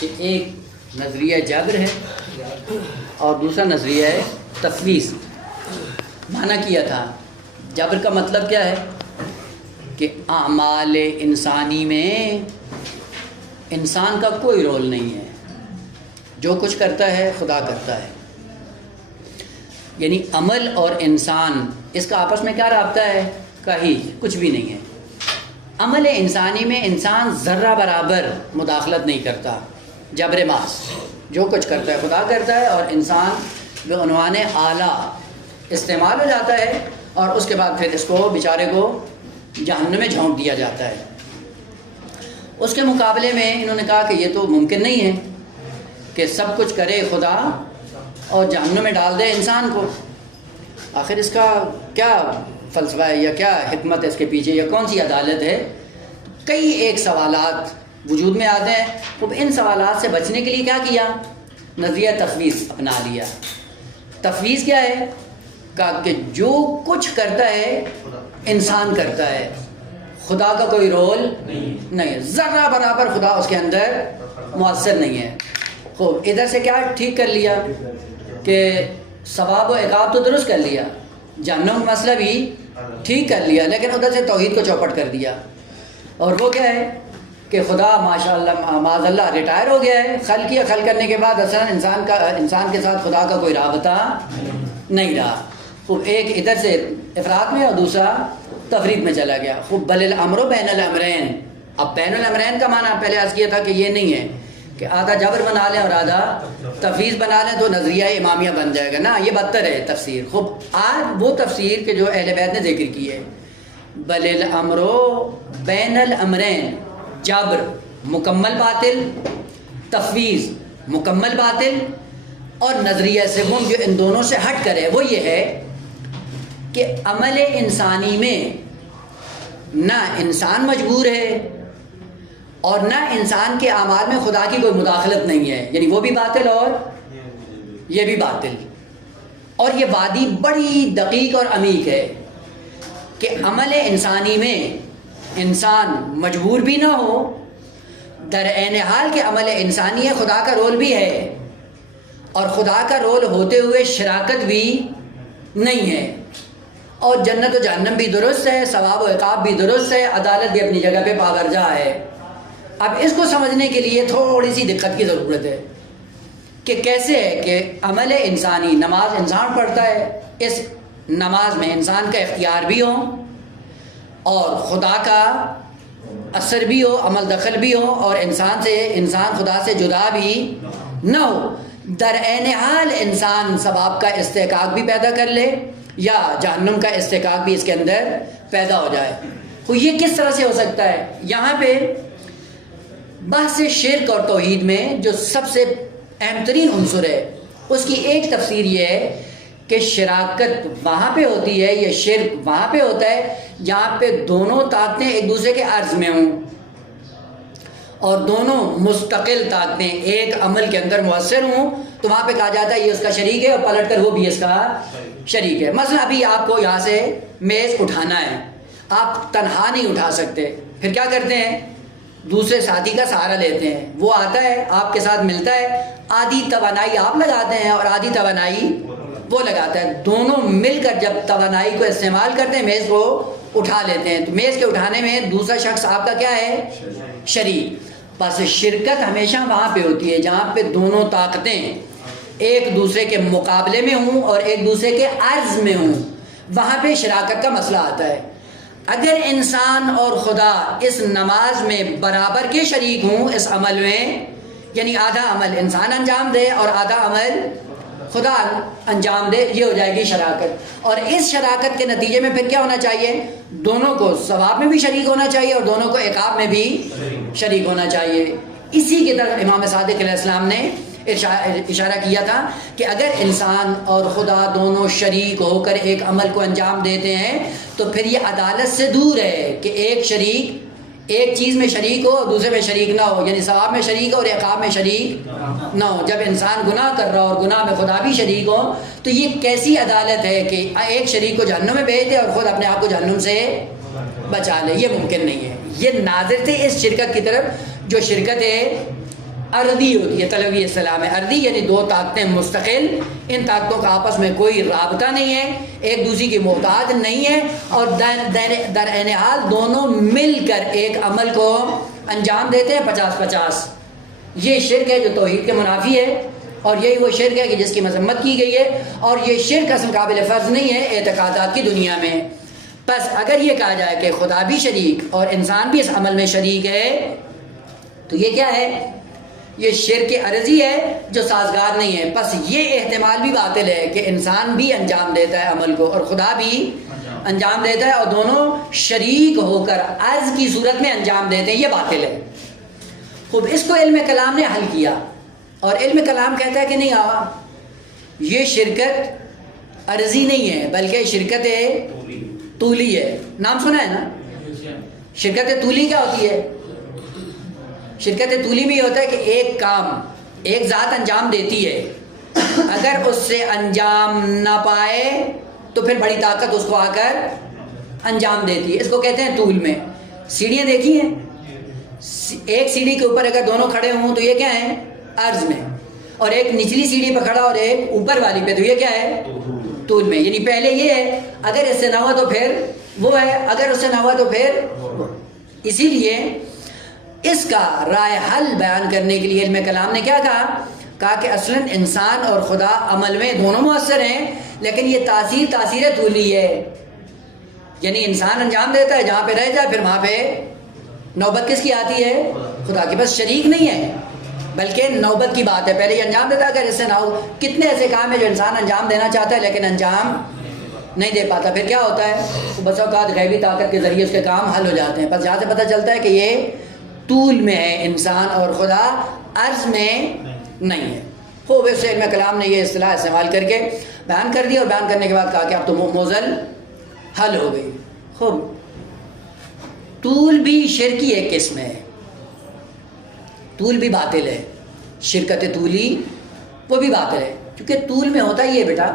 کہ ایک نظریہ جبر ہے اور دوسرا نظریہ ہے تفویض. معنی کیا تھا جبر کا مطلب کیا ہے کہ اعمال انسانی میں انسان کا کوئی رول نہیں ہے، جو کچھ کرتا ہے خدا کرتا ہے. یعنی عمل اور انسان اس کا آپس میں کیا رابطہ ہے؟ کہیں کچھ بھی نہیں ہے. عمل انسانی میں انسان ذرہ برابر مداخلت نہیں کرتا، جبر محض جو کچھ کرتا ہے خدا کرتا ہے، اور انسان بعنوان اعلیٰ استعمال ہو جاتا ہے اور اس کے بعد پھر اس کو بیچارے کو جہنم میں جھونک دیا جاتا ہے. اس کے مقابلے میں انہوں نے کہا کہ یہ تو ممکن نہیں ہے کہ سب کچھ کرے خدا اور جہنم میں ڈال دے انسان کو. آخر اس کا کیا فلسفہ ہے یا کیا حکمت ہے اس کے پیچھے، یا کون سی عدالت ہے؟ کئی ایک سوالات وجود میں آتے ہیں. تو ان سوالات سے بچنے کے لیے کیا کیا؟ نظریہ تفویض اپنا لیا. تفویض کیا ہے؟ کہا کہ جو کچھ کرتا ہے انسان کرتا ہے، خدا کا کوئی رول نہیں ہے، ذرہ برابر خدا اس کے اندر مؤثر نہیں ہے. خوب، ادھر سے کیا ٹھیک کر لیا کہ ثواب و عقاب تو درست کر لیا، جہنم کا مسئلہ بھی ٹھیک کر لیا، لیکن ادھر سے توحید کو چوپٹ کر دیا. اور وہ کیا ہے کہ خدا ماشاء اللہ معاذ اللہ ریٹائر ہو گیا ہے، خلق کیا، خلق کرنے کے بعد اصلا انسان کے ساتھ خدا کا کوئی رابطہ نہیں رہا. خوب، ایک ادھر سے افراد میں اور دوسرا تفرید میں چلا گیا. خوب، بل الامر بین الامرین. اب بین الامرین کا معنی پہلے عرض کیا تھا کہ یہ نہیں ہے کہ آدھا جبر بنا لیں اور آدھا تفویض بنا لیں تو نظریہ امامیہ بن جائے گا، نا، یہ بدتر ہے تفسیر. خوب، آج وہ تفسیر کہ جو اہل بیت نے ذکر کی ہے، بل الامر بین الامرین، جبر مکمل باطل، تفویض مکمل باطل، اور نظریہ سوم جو ان دونوں سے ہٹ کر ہے وہ یہ ہے کہ عمل انسانی میں نہ انسان مجبور ہے اور نہ انسان کے اعمال میں خدا کی کوئی مداخلت نہیں ہے. یعنی وہ بھی باطل اور یہ بھی باطل. اور یہ وادی بڑی دقیق اور عمیق ہے کہ عمل انسانی میں انسان مجبور بھی نہ ہو، در عین حال کے عمل انسانی ہے، خدا کا رول بھی ہے، اور خدا کا رول ہوتے ہوئے شراکت بھی نہیں ہے، اور جنت و جہنم بھی درست ہے، ثواب و عقاب بھی درست ہے، عدالت بھی اپنی جگہ پہ پابرجا ہے. اب اس کو سمجھنے کے لیے تھوڑی سی دقت کی ضرورت ہے کہ کیسے ہے کہ عمل انسانی، نماز انسان پڑھتا ہے، اس نماز میں انسان کا اختیار بھی ہو اور خدا کا اثر بھی ہو، عمل دخل بھی ہو، اور انسان خدا سے جدا بھی نہ ہو. در عین حال انسان ثواب کا استحقاق بھی پیدا کر لے یا جہنم کا استحقاق بھی اس کے اندر پیدا ہو جائے. تو یہ کس طرح سے ہو سکتا ہے؟ یہاں پہ بحث شرک اور توحید میں جو سب سے اہم ترین عنصر ہے اس کی ایک تفسیر یہ ہے کہ شراکت وہاں پہ ہوتی ہے، یہ شرک وہاں پہ ہوتا ہے جہاں پہ دونوں طاقتیں ایک دوسرے کے عرض میں ہوں اور دونوں مستقل طاقتیں ایک عمل کے اندر مؤثر ہوں، تو وہاں پہ کہا جاتا ہے یہ اس کا شریک ہے اور پلٹ کر وہ بھی اس کا شریک ہے. مثلا ابھی آپ کو یہاں سے میز اٹھانا ہے، آپ تنہا نہیں اٹھا سکتے، پھر کیا کرتے ہیں؟ دوسرے ساتھی کا سہارا لیتے ہیں. وہ آتا ہے آپ کے ساتھ ملتا ہے، آدھی توانائی آپ لگاتے ہیں اور آدھی توانائی وہ لگاتا ہے. دونوں مل کر جب توانائی کو استعمال کرتے ہیں میز کو اٹھا لیتے ہیں. تو میز کے اٹھانے میں دوسرا شخص آپ کا کیا ہے؟ شریک. بس شرکت ہمیشہ وہاں پہ ہوتی ہے جہاں پہ دونوں طاقتیں ایک دوسرے کے مقابلے میں ہوں اور ایک دوسرے کے عرض میں ہوں، وہاں پہ شراکت کا مسئلہ آتا ہے. اگر انسان اور خدا اس نماز میں برابر کے شریک ہوں اس عمل میں، یعنی آدھا عمل انسان انجام دے اور آدھا عمل خدا انجام دے، یہ ہو جائے گی شراکت. اور اس شراکت کے نتیجے میں پھر کیا ہونا چاہیے؟ دونوں کو ثواب میں بھی شریک ہونا چاہیے اور دونوں کو عقاب میں بھی شریک ہونا چاہیے. اسی کی طرف امام صادق علیہ السلام نے اشارہ کیا تھا کہ اگر انسان اور خدا دونوں شریک ہو کر ایک عمل کو انجام دیتے ہیں تو پھر یہ عدالت سے دور ہے کہ ایک شریک ایک چیز میں شریک ہو اور دوسرے میں شریک نہ ہو، یعنی ثواب میں شریک ہو اور عقاب میں شریک نہ ہو. جب انسان گناہ کر رہا ہو اور گناہ میں خدا بھی شریک ہو تو یہ کیسی عدالت ہے کہ ایک شریک کو جہنم میں بھیج دے اور خود اپنے آپ کو جہنم سے بچا لے؟ یہ ممکن نہیں ہے. یہ ناظر تھے اس شرکت کی طرف جو شرکت ہے ارضی ہوتی ہے، طلبی اصطلاح میں ارضی یعنی دو طاقتیں مستقل، ان طاقتوں کا آپس میں کوئی رابطہ نہیں ہے، ایک دوسری کی محتاج نہیں ہے، اور در عین حال دونوں مل کر ایک عمل کو انجام دیتے ہیں 50-50۔ یہ شرک ہے جو توحید کے منافی ہے، اور یہی وہ شرک ہے کہ جس کی مذمت کی گئی ہے، اور یہ شرک اصل قابل فرض نہیں ہے اعتقادات کی دنیا میں۔ بس اگر یہ کہا جائے کہ خدا بھی شریک اور انسان بھی اس عمل میں شریک ہے تو یہ کیا ہے؟ یہ شرک عرضی ہے جو سازگار نہیں ہے۔ بس یہ احتمال بھی باطل ہے کہ انسان بھی انجام دیتا ہے عمل کو اور خدا بھی انجام دیتا ہے، اور دونوں شریک ہو کر عرض کی صورت میں انجام دیتے ہیں، یہ باطل ہے۔ خوب، اس کو علم کلام نے حل کیا، اور علم کلام کہتا ہے کہ نہیں، یہ شرکت عرضی نہیں ہے بلکہ شرکت طولی ہے۔ نام سنا ہے نا؟ شرکت طولی کیا ہوتی ہے؟ شرکت طولی میں یہ ہوتا ہے کہ ایک کام ایک ذات انجام دیتی ہے، اگر اس سے انجام نہ پائے تو پھر بڑی طاقت اس کو آ کر انجام دیتی ہے، اس کو کہتے ہیں طول میں۔ سیڑھیاں دیکھی ہیں؟ ایک سیڑھی کے اوپر اگر دونوں کھڑے ہوں تو یہ کیا ہے؟ عرض میں، اور ایک نچلی سیڑھی پہ کھڑا اور ایک اوپر والی پہ، تو یہ کیا ہے؟ طول میں۔ یعنی پہلے یہ ہے، اگر اس سے نہ ہوا تو پھر وہ ہے، اگر اس سے نہ ہوا تو پھر۔ اسی لیے اس کا رائے حل بیان کرنے کے لیے علم کلام نے کیا کہا کہ اصلاً انسان اور خدا عمل میں دونوں مؤثر ہیں، لیکن یہ تاثیر طولی ہے، یعنی انسان انجام دیتا ہے، جہاں پہ رہ جائے پھر وہاں پہ نوبت کس کی آتی ہے؟ خدا کی۔ بس شریک نہیں ہے بلکہ نوبت کی بات ہے، پہلے یہ انجام دیتا ہے، اگر اس سے نہ ہو۔ کتنے ایسے کام ہیں جو انسان انجام دینا چاہتا ہے لیکن انجام نہیں دے پاتا، پھر کیا ہوتا ہے؟ بس اوقات غیبی طاقت کے ذریعے اس کے کام حل ہو جاتے ہیں۔ بس یہاں سے پتہ چلتا ہے کہ یہ طول میں ہے انسان اور خدا، عرض میں نہیں ہے۔ خوب، اس سے علم کلام نے یہ اصطلاح استعمال کر کے بیان کر دیا، اور بیان کرنے کے بعد کہا کہ اب تو موزل حل ہو گئی۔ خوب، طول بھی شرک کی ایک قسم ہے، طول بھی باطل ہے، شرکت طولی وہ بھی باطل ہے، کیونکہ طول میں ہوتا یہ بیٹا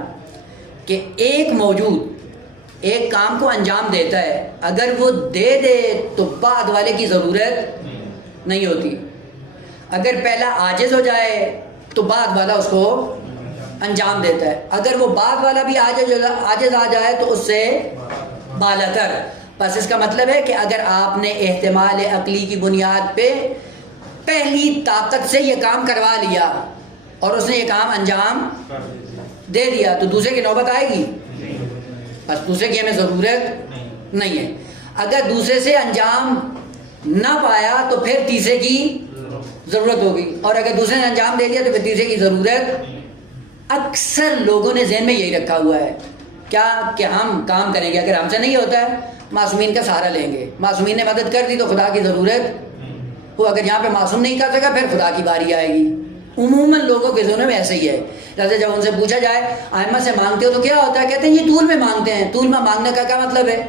کہ ایک موجود ایک کام کو انجام دیتا ہے، اگر وہ دے دے تو بعد والے کی ضرورت نہیں ہوتی، اگر پہلا عاجز ہو جائے تو بعد والا اس کو انجام دیتا ہے، اگر وہ بعد والا بھی عاجز آ جائے تو اس سے بالاتر۔ بس اس کا مطلب ہے کہ اگر آپ نے احتمال عقلی کی بنیاد پہ پہلی طاقت سے یہ کام کروا لیا اور اس نے یہ کام انجام دے دیا تو دوسرے کی نوبت آئے گی؟ بس دوسرے کی ہمیں ضرورت نہیں ہے۔ اگر دوسرے سے انجام نہ پایا تو پھر تیسرے کی ضرورت ہوگی، اور اگر دوسرے نے انجام دے دیا تو پھر تیسرے کی ضرورت۔ اکثر لوگوں نے ذہن میں یہی رکھا ہوا ہے کیا کہ ہم کام کریں گے، اگر ہم سے نہیں ہوتا ہے معصومین کا سہارا لیں گے، معصومین نے مدد کر دی تو خدا کی ضرورت ہو، اگر یہاں پہ معصوم نہیں کر سکا پھر خدا کی باری آئے گی۔ عموماً لوگوں کے ذہنوں میں ایسے ہی ہے۔ جیسے جب ان سے پوچھا جائے ائمہ سے مانگتے ہو تو کیا ہوتا ہے، کہتے ہیں یہ طول میں مانگتے ہیں۔ طول میں مانگنے کا کیا مطلب ہے؟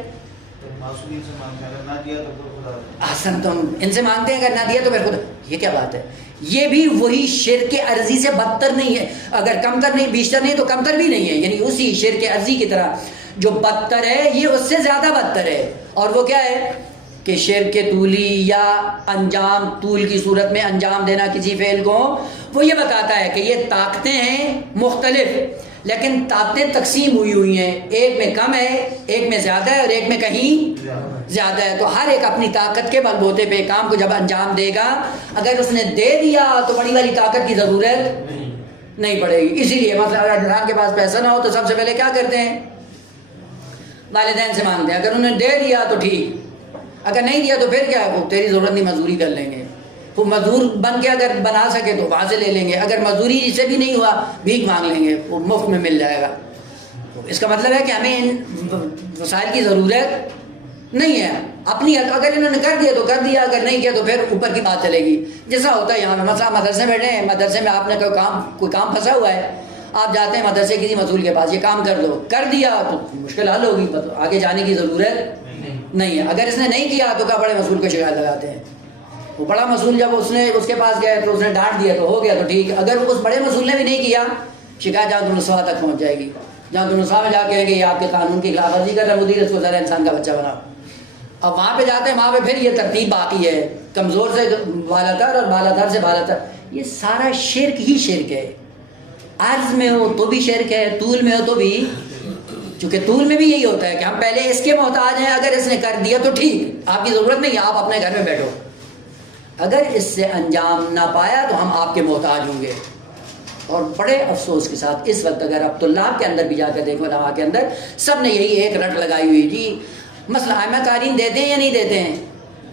احسن، تم ان سے مانگتے ہیں، اگر نہ دیا تو پھر خدا۔ یہ کیا بات ہے؟ یہ بھی وہی شرک عرضی سے بدتر نہیں ہے، اگر کمتر نہیں، بیشتر نہیں تو کمتر بھی نہیں ہے، یعنی اسی شرک عرضی کی طرح جو بدتر ہے یہ اس سے زیادہ بدتر ہے۔ اور وہ کیا ہے کہ شرک طولی یا انجام طول کی صورت میں انجام دینا کسی فعل کو، وہ یہ بتاتا ہے کہ یہ طاقتیں ہیں مختلف لیکن طاقتیں تقسیم ہوئی ہیں، ایک میں کم ہے، ایک میں زیادہ ہے، اور ایک میں کہیں زیادہ ہے، تو ہر ایک اپنی طاقت کے بلبوتے پہ کام کو جب انجام دے گا، اگر اس نے دے دیا تو بڑی والی طاقت کی ضرورت نہیں پڑے گی۔ اسی لیے مثلا اگر انسان کے پاس پیسہ نہ ہو تو سب سے پہلے کیا کرتے ہیں؟ والدین سے مانگتے ہیں، اگر انہوں نے دے دیا تو ٹھیک، اگر نہیں دیا تو پھر کیا، وہ تیری ضرورت نہیں، مزدوری کر لیں گے، وہ مزدور بن کے اگر بنا سکے تو وہاں سے لے لیں گے، اگر مزدوری سے بھی نہیں ہوا بھیک مانگ لیں گے، وہ مفت میں مل جائے گا۔ اس کا مطلب ہے کہ ہمیں ان وسائل کی ضرورت نہیں ہے اپنی، اگر انہوں نے کر دیا تو کر دیا، اگر نہیں کیا تو پھر اوپر کی بات چلے گی۔ جیسا ہوتا ہے یہاں پہ مثلا مدرسے بیٹھے ہیں، مدرسے میں آپ نے کوئی کام پھنسا ہوا ہے، آپ جاتے ہیں مدرسے کسی مسئول کے پاس، یہ کام کر دو، کر دیا تو مشکل حل ہوگی، آگے جانے کی ضرورت نہیں ہے۔ اگر اس نے نہیں کیا تو کیا بڑے مسئول کو شکایت لگاتے ہیں، وہ بڑا مسئول جب اس کے پاس گئے تو اس نے ڈانٹ دیا تو ہو گیا تو ٹھیک، اگر اس بڑے مسئول نے بھی نہیں کیا، شکایت جہاں تنسوا تک پہنچ جائے گی، جہاں تنسوا میں جا کے کہیں گے یہ آپ کے قانون کی خلاف ورزی کر رہا ہے، مدیر اس کو ذرا انسان کا بچہ بناؤ۔ اب وہاں پہ جاتے ہیں، وہاں پہ پھر یہ ترتیب باقی ہے کمزور سے بالاتر اور بالاتر سے بالاتر، یہ سارا شرک ہی شرک ہے. عرض میں ہو تو بھی شرک ہے، طول میں ہو تو بھی، چونکہ طول میں بھی یہی ہوتا ہے کہ ہم پہلے اس کے محتاج ہیں، اگر اس نے کر دیا تو ٹھیک، آپ کی ضرورت نہیں ہے، آپ اپنے گھر میں بیٹھو. اگر اس سے انجام نہ پایا تو ہم آپ کے محتاج ہوں گے. اور بڑے افسوس کے ساتھ اس وقت اگر اب طلاب کے اندر بھی جا کر دیکھو، علماء کے اندر سب نے یہی ایک رٹ لگائی ہوئی، جی مسئلہ ائمہ قارئین دیتے ہیں یا نہیں دیتے ہیں،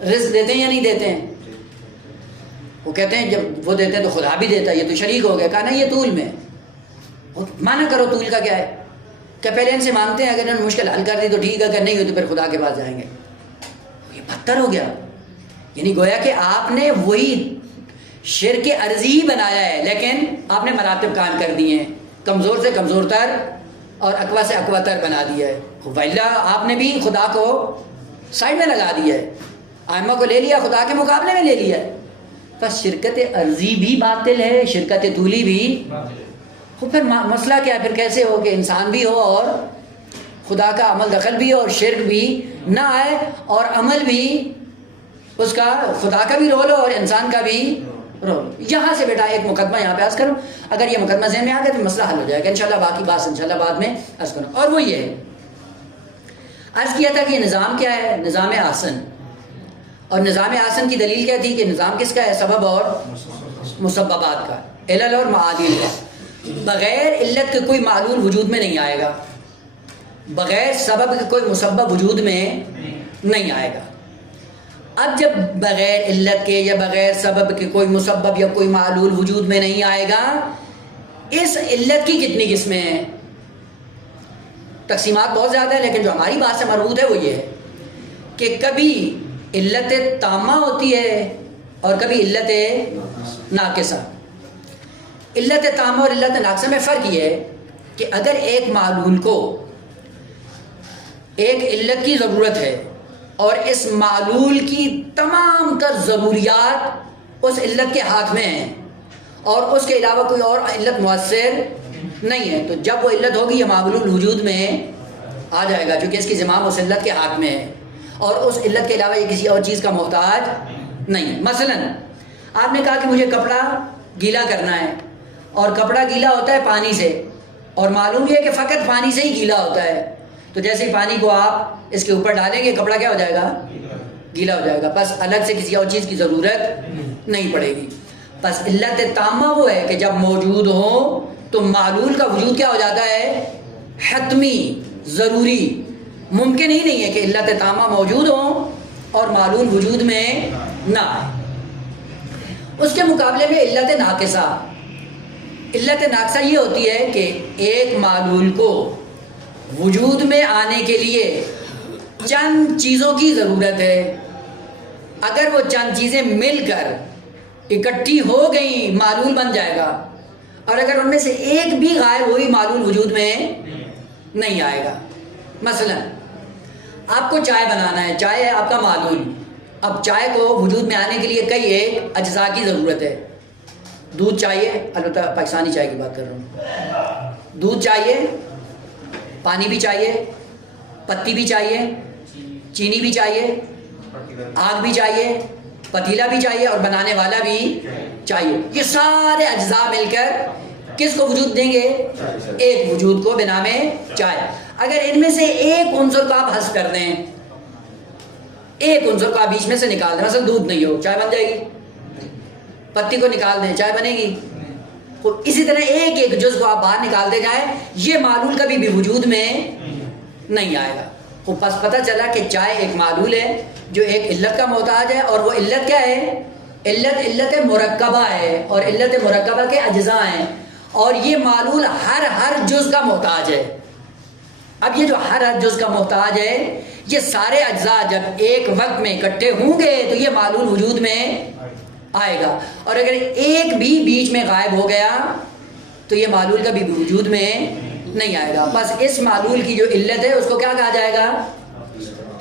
رزق دیتے ہیں یا نہیں دیتے ہیں. وہ کہتے ہیں جب وہ دیتے ہیں تو خدا بھی دیتا ہے، یہ تو شریک ہو گیا. کہا نہیں، یہ طول میں. مانا کرو طول کا کیا ہے، کہ پہلے ان سے مانگتے ہیں، اگر انہوں نے مشکل حل کر دی تو ٹھیک ہے، اگر نہیں ہوئی تو پھر خدا کے پاس جائیں گے. یہ بدتر ہو گیا. یعنی گویا کہ آپ نے وہی شرک عرضی بنایا ہے، لیکن آپ نے مراتب قائم کر دیے ہیں، کمزور سے کمزور تر اور اقویٰ سے اقویٰ تر بنا دیا ہے. وَإِلَّا آپ نے بھی خدا کو سائڈ میں لگا دیا ہے، ائمہ کو لے لیا، خدا کے مقابلے میں لے لیا ہے. بس شرکت عرضی بھی باطل ہے، شرکت طولی بھی. پھر مسئلہ کیا ہے، پھر کیسے ہو کہ انسان بھی ہو اور خدا کا عمل دخل بھی ہو اور شرک بھی نہ آئے، اور عمل بھی اس کا خدا کا بھی رول ہو اور انسان کا بھی رول. یہاں سے بیٹا ایک مقدمہ یہاں پہ عرض کروں، اگر یہ مقدمہ ذہن میں آ گیا تو مسئلہ حل ہو جائے گا انشاءاللہ. باقی بات انشاءاللہ بعد میں عرض کروں. اور وہ یہ ہے، عرض کیا تھا کہ نظام کیا ہے، نظام آسن. اور نظام آسن کی دلیل کیا تھی کہ نظام کس کا ہے، سبب اور مسببات کا، علل اور معالل کا. بغیر علت کے کوئی معلول وجود میں نہیں آئے گا، بغیر سبب کے کوئی مسبب وجود میں نہیں آئے گا. اب جب بغیر علت کے یا بغیر سبب کے کوئی مسبب یا کوئی معلول وجود میں نہیں آئے گا، اس علت کی کتنی قسمیں ہیں؟ تقسیمات بہت زیادہ ہیں، لیکن جو ہماری بات سے مربوط ہے وہ یہ ہے کہ کبھی علت تامہ ہوتی ہے اور کبھی علت ناقصہ. علت تامہ اور علت ناقصہ میں فرق یہ ہے کہ اگر ایک معلول کو ایک علت کی ضرورت ہے اور اس معلول کی تمام تر ضروریات اس علت کے ہاتھ میں ہیں اور اس کے علاوہ کوئی اور علت مؤثر نہیں ہے، تو جب وہ علت ہوگی یہ معلول وجود میں آ جائے گا، کیونکہ اس کی زمام اس علت کے ہاتھ میں ہے اور اس علت کے علاوہ یہ کسی اور چیز کا محتاج نہیں ہے. مثلا آپ نے کہا کہ مجھے کپڑا گیلا کرنا ہے، اور کپڑا گیلا ہوتا ہے پانی سے، اور معلوم یہ ہے کہ فقط پانی سے ہی گیلا ہوتا ہے. تو جیسے ہی پانی کو آپ اس کے اوپر ڈالیں گے کپڑا کیا ہو جائے گا، گیلا ہو جائے گا. بس الگ سے کسی اور چیز کی ضرورت نہیں پڑے گی. بس علت تامہ وہ ہے کہ جب موجود ہو تو معلول کا وجود کیا ہو جاتا ہے، حتمی، ضروری. ممکن ہی نہیں ہے کہ علت تامہ موجود ہو اور معلول وجود میں نہ آئے. اس کے مقابلے میں علت ناقصہ، علت ناقصہ یہ ہوتی ہے کہ ایک معلول کو وجود میں آنے کے لیے چند چیزوں کی ضرورت ہے. اگر وہ چند چیزیں مل کر اکٹھی ہو گئی معلول بن جائے گا، اور اگر ان میں سے ایک بھی غائب ہوئی معلول وجود میں نہیں آئے گا. مثلا آپ کو چائے بنانا ہے، چائے ہے آپ کا معلول. اب چائے کو وجود میں آنے کے لیے کئی ایک اجزاء کی ضرورت ہے. دودھ چاہیے، البتہ پاکستانی چائے کی بات کر رہا ہوں. دودھ چاہیے، پانی بھی چاہیے، پتی بھی چاہیے، چینی بھی چاہیے، آگ بھی چاہیے، پتیلا بھی چاہیے اور بنانے والا بھی چاہیے. یہ سارے اجزاء مل کر کس کو وجود دیں گے، ایک وجود کو بنام چائے. اگر ان میں سے ایک عنصر کو آپ حذف کر دیں، ایک عنصر کو آپ بیچ میں سے نکال دیں، مثلا دودھ نہیں ہو، چائے بن جائے گی. پتی کو نکال دیں، چائے بنے گی. اسی طرح ایک ایک جز کو آپ باہر نکالتے جائیں، یہ معلول کبھی بھی وجود میں نہیں آئے گا. تو بس پتہ چلا کہ چائے ایک معلول ہے جو ایک علت کا محتاج ہے، اور وہ علت کیا ہے، علت مرکبہ ہے، اور علت مرکبہ کے اجزاء ہیں، اور یہ معلول ہر جز کا محتاج ہے. اب یہ جو ہر جز کا محتاج ہے، یہ سارے اجزاء جب ایک وقت میں اکٹھے ہوں گے تو یہ معلول وجود میں آئے گا. اور اگر ایک بھی بیچ میں غائب ہو گیا تو یہ معلول کبھی بھی وجود میں نہیں آئے گا. بس اس معلول کی جو علت ہے اس کو کیا کہا جائے گا،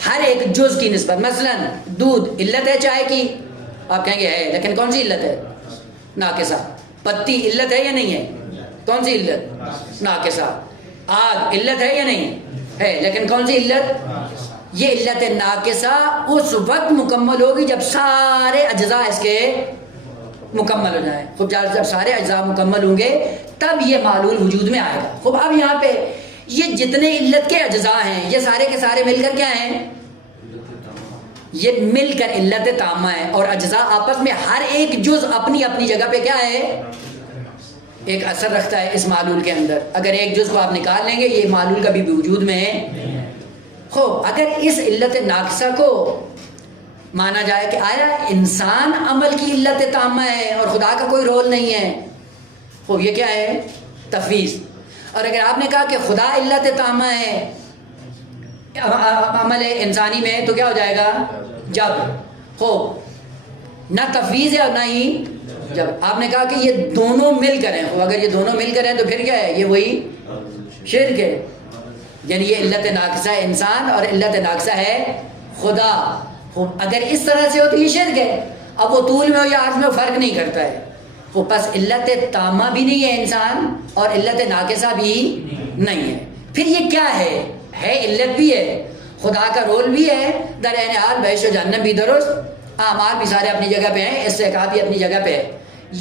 ہر ایک جز کی نسبت. مثلا دودھ علت ہے چائے کی، آپ کہیں گے ہے، لیکن کون سی علت ہے، ناقصہ. پتی علت ہے یا نہیں ہے، کون سی علت، ناقصہ. آگ علت ہے یا نہیں ہے، لیکن کون سی علت، یہ علت ناقصہ اس وقت مکمل ہوگی جب سارے اجزاء اس کے مکمل ہو جائیں. خوب جب سارے اجزاء مکمل ہوں گے تب یہ معلول وجود میں آئے گا. خوب اب یہاں پہ یہ جتنے علت کے اجزاء ہیں یہ سارے کے سارے مل کر کیا ہیں؟ یہ مل کر علت تامہ ہے. اور اجزاء آپس میں ہر ایک جز اپنی اپنی جگہ پہ کیا ہے؟ ایک اثر رکھتا ہے اس معلول کے اندر. اگر ایک جز کو آپ نکال لیں گے یہ معلول کبھی بھی وجود میں ہے. خوب اگر اس علت ناقصہ کو مانا جائے کہ آیا انسان عمل کی علت تامہ ہے اور خدا کا کوئی رول نہیں ہے، خوب یہ کیا ہے؟ تفویض. اور اگر آپ نے کہا کہ خدا علت تامہ ہے عمل انسانی میں تو کیا ہو جائے گا؟ جب. خوب نہ تفویض ہے اور نہ ہی جب. آپ نے کہا کہ یہ دونوں مل کر ہیں، اگر یہ دونوں مل کر ہیں تو پھر کیا ہے؟ یہ وہی شرک ہے. یعنی یہ علت ناقصہ ہے انسان اور علت ناقصہ ہے خدا. اگر اس طرح سے ہو تو یہ شرک ہے. اب وہ طول میں ہو یا عرض میں فرق نہیں کرتا ہے. وہ پس علت تامہ بھی نہیں ہے انسان اور علت ناقصہ بھی نہیں ہے. پھر یہ کیا ہے علت بھی ہے، خدا کا رول بھی ہے، در عین حال بحث و جہنم بھی درست، اعمال بھی سارے اپنی جگہ پہ ہیں، استحقاق بھی اپنی جگہ پہ ہے.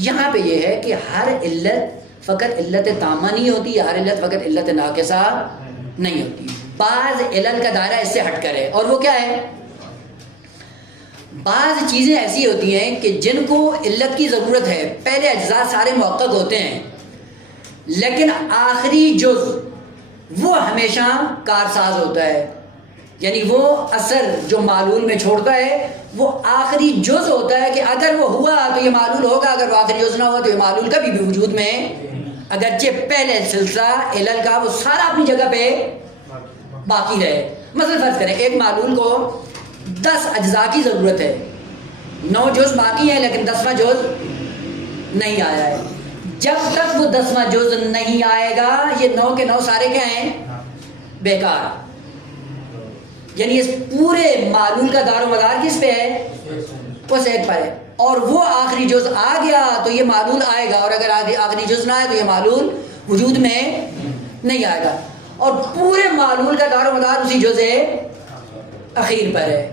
یہاں پہ یہ ہے کہ ہر علت فقط علت تامہ نہیں ہوتی، ہر علت فقط علت ناقصہ نہیں ہوتی. بعض علل کا دائرہ اس سے ہٹ کر ہے اور وہ کیا ہے؟ بعض چیزیں ایسی ہوتی ہیں کہ جن کو علت کی ضرورت ہے. پہلے اجزاء سارے محقق ہوتے ہیں لیکن آخری جز وہ ہمیشہ کارساز ہوتا ہے. یعنی وہ اثر جو معلول میں چھوڑتا ہے وہ آخری جز ہوتا ہے کہ اگر وہ ہوا تو یہ معلول ہوگا، اگر وہ آخری جز نہ ہوا تو یہ معلول کبھی بھی وجود میں، اگرچہ پہلے سلسلہ علل کا وہ سارا اپنی جگہ پہ باقی رہے. مثلا فرض کریں ایک معلول کو 10 اجزاء کی ضرورت ہے، 9 جز باقی ہیں لیکن 10واں جز نہیں آیا ہے. جب تک وہ 10واں جز نہیں آئے گا یہ 9 کے 9 سارے کیا ہیں؟ بیکار. یعنی اس پورے معلول کا دار و مدار کس پہ ہے؟ اس ایک پر ہے. اور وہ آخری جز آ گیا تو یہ معلول آئے گا، اور اگر آخری جز نہ آئے تو یہ معلول وجود میں نہیں آئے گا. اور پورے معلول کا دار و مدار اسی جز اخیر پر ہے.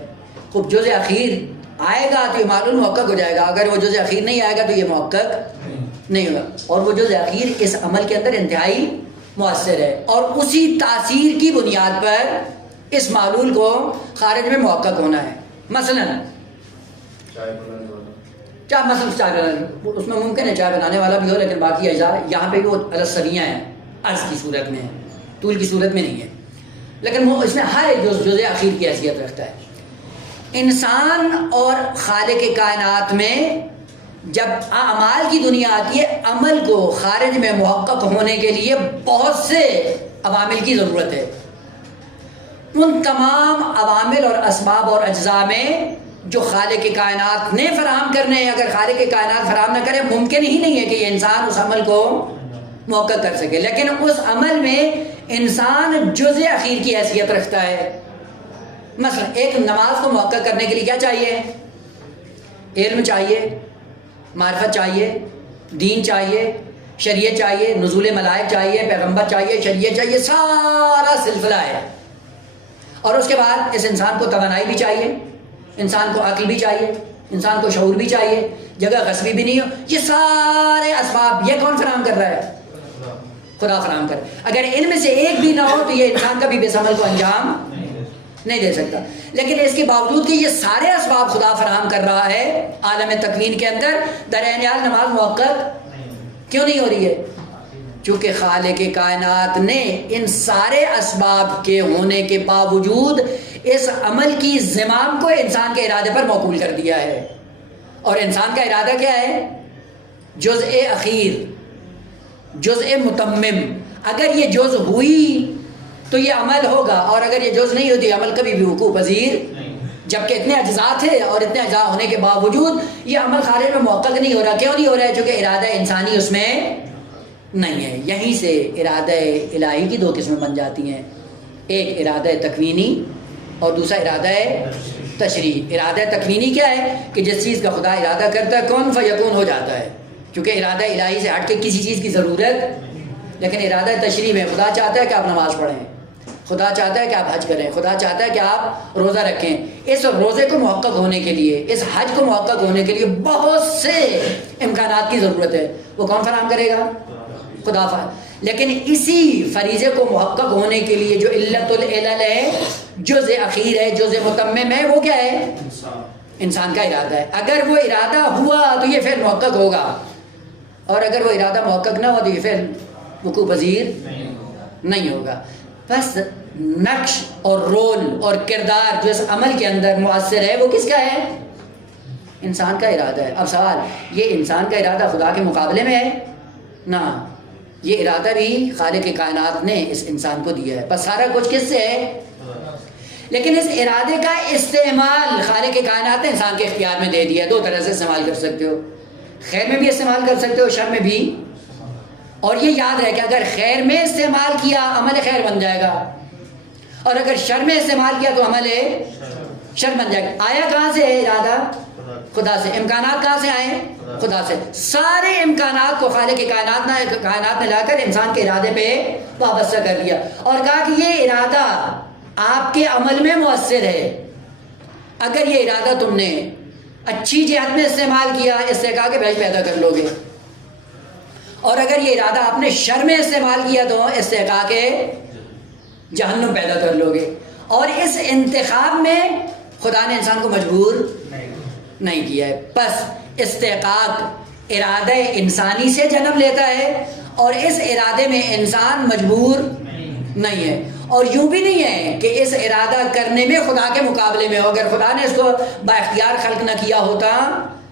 خوب جز اخیر آئے گا تو یہ معلول محقق ہو جائے گا، اگر وہ جز اخیر نہیں آئے گا تو یہ محقق نہیں ہوگا. اور وہ جز اخیر اس عمل کے اندر انتہائی مؤثر ہے اور اسی تاثیر کی بنیاد پر اس معلول کو خارج میں محقق ہونا ہے. مثلا چائے اس میں ممکن ہے چائے بنانے والا بھی ہو لیکن باقی اجزاء یہاں پہ بھی وہ السویاں ہیں، عرض کی صورت میں، طول کی صورت میں نہیں ہے، لیکن وہ اس میں ہر ایک جز اخیر کی حیثیت رکھتا ہے. انسان اور خالق کائنات میں جب اعمال کی دنیا آتی ہے عمل کو خارج میں محقق ہونے کے لیے بہت سے عوامل کی ضرورت ہے. ان تمام عوامل اور اسباب اور اجزاء میں جو خالق کائنات نے فراہم کرنے ہیں، اگر خالق کائنات فراہم نہ کرے ممکن ہی نہیں ہے کہ یہ انسان اس عمل کو محقق کر سکے. لیکن اس عمل میں انسان جز اخیر کی حیثیت رکھتا ہے. مثلا ایک نماز کو محقق کرنے کے لیے کیا چاہیے؟ علم چاہیے، معرفت چاہیے، دین چاہیے، شریعت چاہیے، نزول ملائک چاہیے، پیغمبر چاہیے، شریعت چاہیے، سارا سلسلہ ہے. اور اس کے بعد اس انسان کو توانائی بھی چاہیے، انسان کو عقل بھی چاہیے، انسان کو شعور بھی چاہیے، جگہ غصبی بھی نہیں ہو. یہ سارے اسباب یہ کون فراہم کر رہا ہے؟ خدا فراہم کر. اگر ان میں سے ایک بھی نہ ہو تو یہ انسان کبھی بھی اس عمل کو انجام نہیں دے سکتا. لیکن اس کے باوجود کہ یہ سارے اسباب خدا فراہم کر رہا ہے عالم تکوین کے اندر، در عین حال نماز محقق کیوں نہیں ہو رہی ہے؟ چونکہ خالق کائنات نے ان سارے اسباب کے ہونے کے باوجود اس عمل کی زمام کو انسان کے ارادے پر موکول کر دیا ہے. اور انسان کا ارادہ کیا ہے؟ جزء اخیر، جزء متمم. اگر یہ جز ہوئی تو یہ عمل ہوگا، اور اگر یہ جز نہیں ہوتی عمل کبھی بھی وقوع پذیر. جبکہ اتنے اجزاء تھے اور اتنے اجزاء ہونے کے باوجود یہ عمل خارج میں محقق نہیں ہو رہا. کیوں نہیں ہو رہا ہے؟ چونکہ ارادہ انسانی اس میں نہیں ہے. یہیں سے ارادہ الہی کی 2 قسمیں بن جاتی ہیں، ایک ارادہ تکوینی اور دوسرا ارادہ تشریعی. ارادہ تکوینی کیا ہے؟ کہ جس چیز کا خدا ارادہ کرتا ہے کون فیکون ہو جاتا ہے، کیونکہ ارادہ الہی سے ہٹ کے کسی چیز کی ضرورت. لیکن ارادہ تشریعی میں خدا چاہتا ہے کہ آپ نماز پڑھیں، خدا چاہتا ہے کہ آپ حج کریں، خدا چاہتا ہے کہ آپ روزہ رکھیں. اس روزے کو محقق ہونے کے لیے، اس حج کو محقق ہونے کے لیے بہت سے امکانات کی ضرورت ہے. وہ کون فراہم کرے گا؟ خدا. لیکن اسی فریضے کو محقق ہونے کے لیے جو علت العلل ہے، جزء اخیر ہے، جزء متمم ہے، وہ کیا ہے؟ انسان کا ارادہ ہے. اگر وہ ارادہ ہوا تو یہ فعل محقق ہوگا، اور اگر وہ ارادہ محقق نہ ہو تو یہ فعل وقوع پذیر نہیں ہوگا. بس نقش اور رول اور کردار جو اس عمل کے اندر مؤثر ہے وہ کس کا ہے؟ انسان کا ارادہ ہے. اب سوال، یہ انسان کا ارادہ خدا کے مقابلے میں ہے؟ نہ، یہ ارادہ بھی خالق کائنات نے اس انسان کو دیا ہے. بس سارا کچھ کس سے ہے؟ لیکن اس ارادے کا استعمال خالق کائنات نے انسان کے اختیار میں دے دیا ہے. دو طرح سے استعمال کر سکتے ہو، خیر میں بھی استعمال کر سکتے ہو، شر میں بھی. اور یہ یاد رہے کہ اگر خیر میں استعمال کیا عمل خیر بن جائے گا، اور اگر شر میں استعمال کیا تو عمل شر بن جائے گا. آیا کہاں سے ہے ارادہ؟ خدا سے. امکانات کہاں سے آئے؟ خدا سے. سارے امکانات کو خالق کائنات نے لا کر انسان کے ارادے پہ وابستہ کر دیا اور کہا کہ یہ ارادہ آپ کے عمل میں مؤثر ہے. اگر یہ ارادہ تم نے اچھی جہت میں استعمال کیا، استحقاق بہشت پیدا کر لو گے، اور اگر یہ ارادہ آپ نے شر میں استعمال کیا تو استحقاق جہنم پیدا کر لو گے. اور اس انتخاب میں خدا نے انسان کو مجبور نہیں کیا ہے. بس استحقاق ارادہ انسانی سے جنم لیتا ہے، اور اس ارادے میں انسان مجبور نہیں ہے. اور یوں بھی نہیں ہے کہ اس ارادہ کرنے میں خدا کے مقابلے میں ہو. اگر خدا نے اس کو با اختیار خلق نہ کیا ہوتا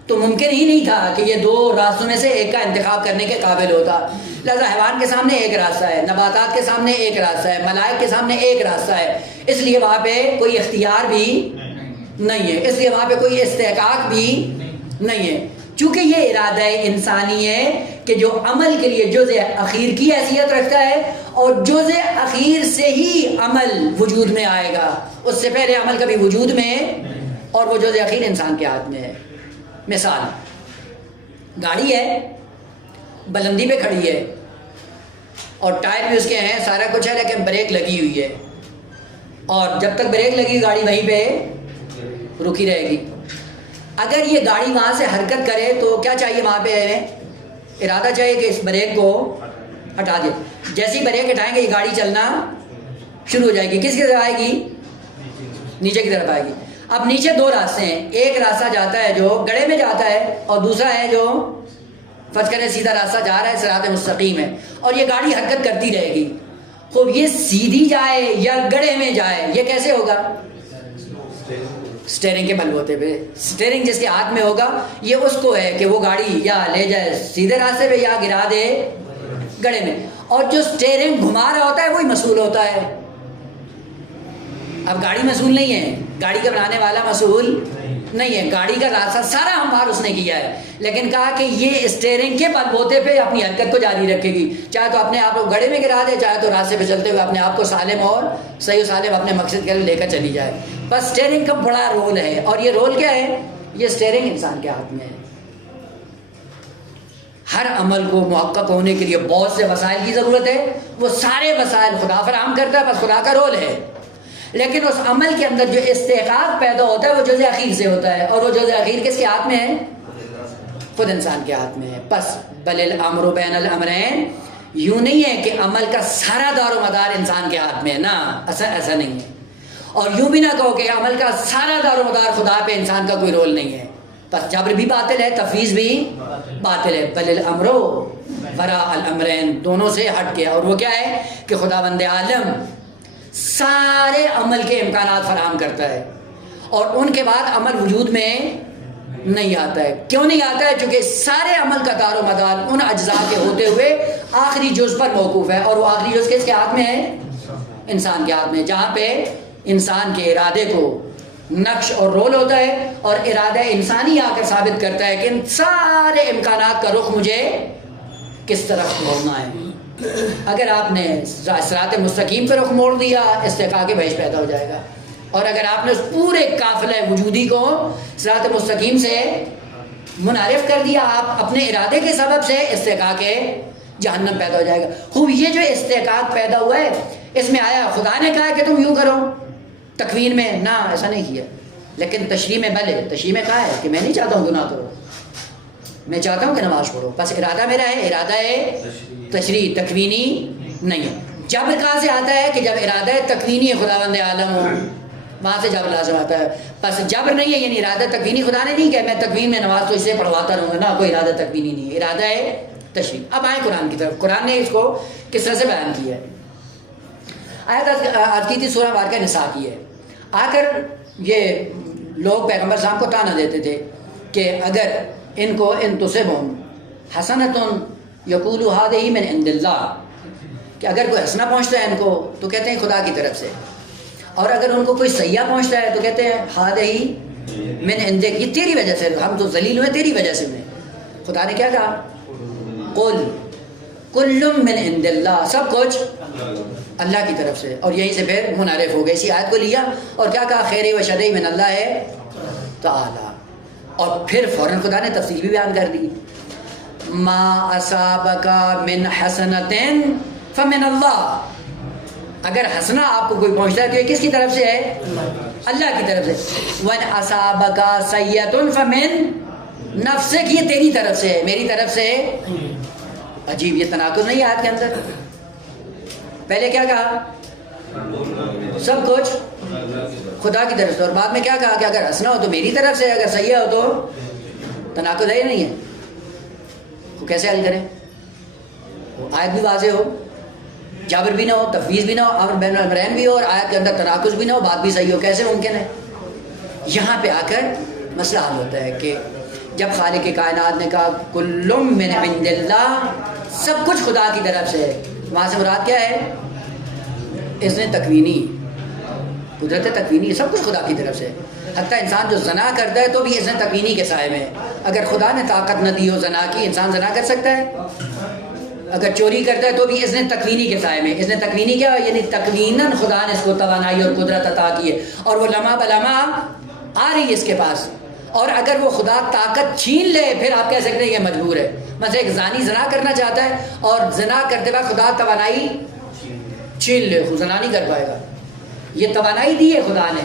تو ممکن ہی نہیں تھا کہ یہ دو راستوں میں سے ایک کا انتخاب کرنے کے قابل ہوتا. لہذا حیوان کے سامنے ایک راستہ ہے، نباتات کے سامنے ایک راستہ ہے، ملائک کے سامنے ایک راستہ ہے. اس لیے وہاں پہ کوئی اختیار بھی نہیں ہے، اس لیے وہاں پہ کوئی استحقاق بھی نہیں ہے. چونکہ یہ ارادہ انسانی ہے کہ جو عمل کے لیے جزء اخیر کی حیثیت رکھتا ہے، اور جزء اخیر سے ہی عمل وجود میں آئے گا. اس سے پہلے عمل کبھی وجود میں، اور وہ جزء اخیر انسان کے ہاتھ میں ہے. مثال، گاڑی ہے، بلندی پہ کھڑی ہے، اور ٹائر بھی اس کے ہیں، سارا کچھ ہے، لیکن بریک لگی ہوئی ہے. اور جب تک بریک لگی گاڑی وہیں پہ رکی رہے گی. اگر یہ گاڑی وہاں سے حرکت کرے تو کیا چاہیے؟ وہاں پہ ارادہ چاہیے کہ اس بریک کو ہٹا دے. جیسی بریک ہٹائیں گے یہ گاڑی چلنا شروع ہو جائے گی. کس کی طرف آئے گی؟ نیچے کی طرف آئے گی. اب نیچے دو راستے ہیں، ایک راستہ جاتا ہے جو گڑھے میں جاتا ہے، اور دوسرا ہے جو فرض کریں سیدھا راستہ جا رہا ہے، صراط مستقیم ہے، اور یہ گاڑی حرکت کرتی رہے گی. خوب، یہ سیدھی جائے یا گڑھے میں جائے، یہ کیسے ہوگا؟ سٹیئرنگ کے بلبوتے پہ. سٹیئرنگ جس کے ہاتھ میں ہوگا یہ اس کو ہے کہ وہ گاڑی یا لے جائے سیدھے راستے پہ یا گرا دے گڑھے میں. اور جو سٹیئرنگ گھما رہا ہوتا ہے وہی مسئول ہوتا ہے. اب گاڑی مسئول نہیں ہے، گاڑی کا بنانے والا مسئول نہیں ہے. گاڑی کا راستہ سارا ہموار اس نے کیا ہے، لیکن کہا کہ یہ اسٹیئرنگ کے بلبوتے پہ اپنی حرکت کو جاری رکھے گی. چاہے تو اپنے آپ کو گڑھے میں گرا دے، چاہے تو راستے پہ چلتے ہوئے اپنے آپ کو سالم اور صحیح و سالم اپنے مقصد کے لیے لے کر چلی جائے. بس اسٹیئرنگ کا بڑا رول ہے. اور یہ رول کیا ہے؟ یہ اسٹیئرنگ انسان کے ہاتھ میں ہے. ہر عمل کو محقق ہونے کے لیے بہت سے وسائل کی ضرورت ہے. وہ سارے وسائل خدا فراہم کرتا ہے، بس خدا کا رول ہے. لیکن اس عمل کے اندر جو استحقاق پیدا ہوتا ہے وہ جزء اخیر سے ہوتا ہے، اور وہ جزء اخیر کس کے ہاتھ میں ہے؟ خود انسان کے ہاتھ میں ہے. بس بل الامر بین الامرین، یوں نہیں ہے کہ عمل کا سارا دار و مدار انسان کے ہاتھ میں ہے. نا، ایسا نہیں ہے. اور یوں بھی نہ کہو کہ عمل کا سارا دار و مدار خدا پہ، انسان کا کوئی رول نہیں ہے. بس جبر بھی باطل ہے، تفویض بھی باطل ہے. بل الامر وراء الامرین، دونوں سے ہٹ کے. اور وہ کیا ہے کہ خداوند عالم سارے عمل کے امکانات فراہم کرتا ہے، اور ان کے بعد عمل وجود میں نہیں آتا ہے. کیوں نہیں آتا ہے؟ چونکہ سارے عمل کا دار و مدار ان اجزاء کے ہوتے ہوئے آخری جز پر موقوف ہے، اور وہ آخری جز کس کے ہاتھ میں ہے؟ انسان کے ہاتھ میں. جہاں پہ انسان کے ارادے کو نقش اور رول ہوتا ہے، اور ارادہ انسانی آ کر ثابت کرتا ہے کہ ان سارے امکانات کا رخ مجھے کس طرف موڑنا ہے. اگر آپ نے صراط مستقیم پہ رخ موڑ دیا، استحقاق بہشت پیدا ہو جائے گا. اور اگر آپ نے اس پورے قافلہ وجودی کو صراط مستقیم سے منحرف کر دیا آپ اپنے ارادے کے سبب سے، استحقاق جہنم پیدا ہو جائے گا. خوب، یہ جو استحقاق پیدا ہوا ہے، اس میں آیا خدا نے کہا کہ تم یوں کرو تکوین میں؟ نہ، ایسا نہیں کیا. لیکن تشریح میں بھلے، تشریح میں کہا ہے کہ میں نہیں چاہتا ہوں گناہ کرو، میں چاہتا ہوں کہ نماز پڑھو، بس ارادہ میرا ہے، ارادہ ہے تشریح، تکوینی نہیں. جبر کہاں سے آتا ہے؟ کہ جب ارادہ تکوینی خداوند عالم ہو، وہاں سے جبر لازم آتا ہے. بس جبر نہیں ہے، یعنی ارادہ تکوینی. خدا نے نہیں کہ میں تکوین میں نماز تو اسے پڑھواتا رہوں گا، نہ، کوئی ارادہ تکوینی نہیں ہے، ارادہ ہے تشریح. اب آئیں قرآن کی طرف. قرآن نے اس کو کس طرح سے بیان کیا ہے؟ آیت آج کی تھی سورہ بارکہ نساء کی ہے. آ کر یہ لوگ پیغمبر صاحب کو تانا دیتے تھے کہ اگر ان کو ان تصبہم حسنۃ یقولوا ھذہ من عند اللہ، کہ اگر کوئی حسنہ پہنچتا ہے ان کو تو کہتے ہیں خدا کی طرف سے، اور اگر ان کو کوئی سیئہ پہنچتا ہے تو کہتے ہیں ھذہ من عندک، یہ تیری وجہ سے، ہم تو ذلیل ہوئے تیری وجہ سے ہوئے. خدا نے کیا کہا؟ قل کل من عند اللہ، سب کچھ اللہ کی طرف سے. اور یہیں سے پھر منعرف ہو گئے، اسی آیت کو لیا اور کیا کہا؟ خیر و شر من اللہ ہے تعالی. اور پھر فوراً خدا نے تفصیل بھی بیان کر دی. ما اصابک من حسنۃ فمن اللہ، اگر حسنہ آپ کو کوئی پہنچتا ہے تو یہ کس کی طرف سے ہے؟ اللہ کی طرف سے. وَإِنْ أَصَابَكَ سَيِّئَةٌ فَمِن نَفْسِكَ، یہ تیری طرف سے ہے، میری طرف سے. عجیب، یہ تناقض نہیں ہے آیت کے اندر. پہلے کیا کہا؟ سب کچھ خدا کی طرف سے، اور بعد میں کیا کہا کہ اگر حسنہ ہو تو میری طرف سے، اگر سیئہ ہو تو تناقض ہے یا نہیں ہے؟ تو کیسے حل کریں؟ آیت بھی واضح ہو، جابر بھی نہ ہو، تفویض بھی نہ ہو، امر بین الامرین بھی ہو، اور آیت کے اندر تناقض بھی نہ ہو، بات بھی صحیح ہو. کیسے ممکن ہے؟ یہاں پہ آ کر مسئلہ حل ہوتا ہے کہ جب خالق کائنات نے کہا کل من عند اللہ، سب کچھ خدا کی طرف سے ہے، وہاں سے مراد کیا ہے؟ اس نے تکوینی، قدرت تکوینی، سب کچھ خدا کی طرف سے. حتیٰ انسان جو زنا کرتا ہے تو بھی اس نے تکوینی کے سائے میں. اگر خدا نے طاقت نہ دی ہو زنا کی، انسان زنا کر سکتا ہے؟ اگر چوری کرتا ہے تو بھی اس نے تکوینی کے سائے میں. اس نے تکوینی کیا؟ یعنی تکویناً خدا نے اس کو توانائی اور قدرت عطا کی ہے، اور وہ لمحہ بلمحہ آ رہی ہے اس کے پاس. اور اگر وہ خدا طاقت چھین لے پھر آپ کہہ سکتے ہیں یہ مجبور ہے. مثلا ایک زانی زنا کرنا چاہتا ہے اور زنا کرتے وقت خدا توانائی چھین لے، خود زنا نہیں کر پائے گا. یہ توانائی دی ہے خدا نے،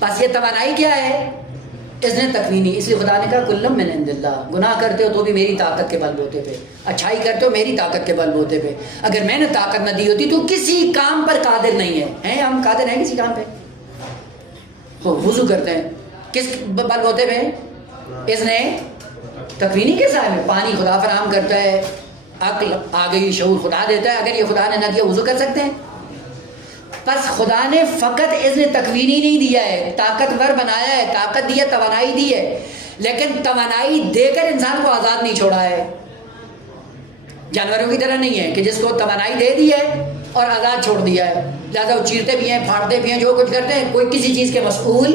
بس یہ توانائی کیا ہے؟ اس نے تکوینی. اس لیے خدا نے کہا کل من عند اللہ، گناہ کرتے ہو تو بھی میری طاقت کے بل بوتے پہ، اچھائی کرتے ہو میری طاقت کے بل بوتے پہ. اگر میں نے طاقت نہ دی ہوتی تو کسی کام پر قادر نہیں ہے. ہم قادر ہیں کسی کام پہ؟ وضو کرتے ہیں کس بل بوتے پہ؟ اس نے تکوینی کے سائے میں. پانی خدا فراہم کرتا ہے، عقل آ گئی، شعور خدا دیتا ہے. اگر یہ خدا نے نہ دیا وضو کر سکتے ہیں؟ بس خدا نے فقط اس نے تکوینی نہیں دیا ہے، طاقتور بنایا ہے، طاقت دی ہے، توانائی دی ہے، لیکن توانائی دے کر انسان کو آزاد نہیں چھوڑا ہے. جانوروں کی طرح نہیں ہے کہ جس کو توانائی دے دی ہے اور آزاد چھوڑ دیا ہے، لہٰذا وہ چیرتے بھی ہیں، پھاڑتے بھی ہیں، جو کچھ کرتے ہیں، کوئی کسی چیز کے مسئول.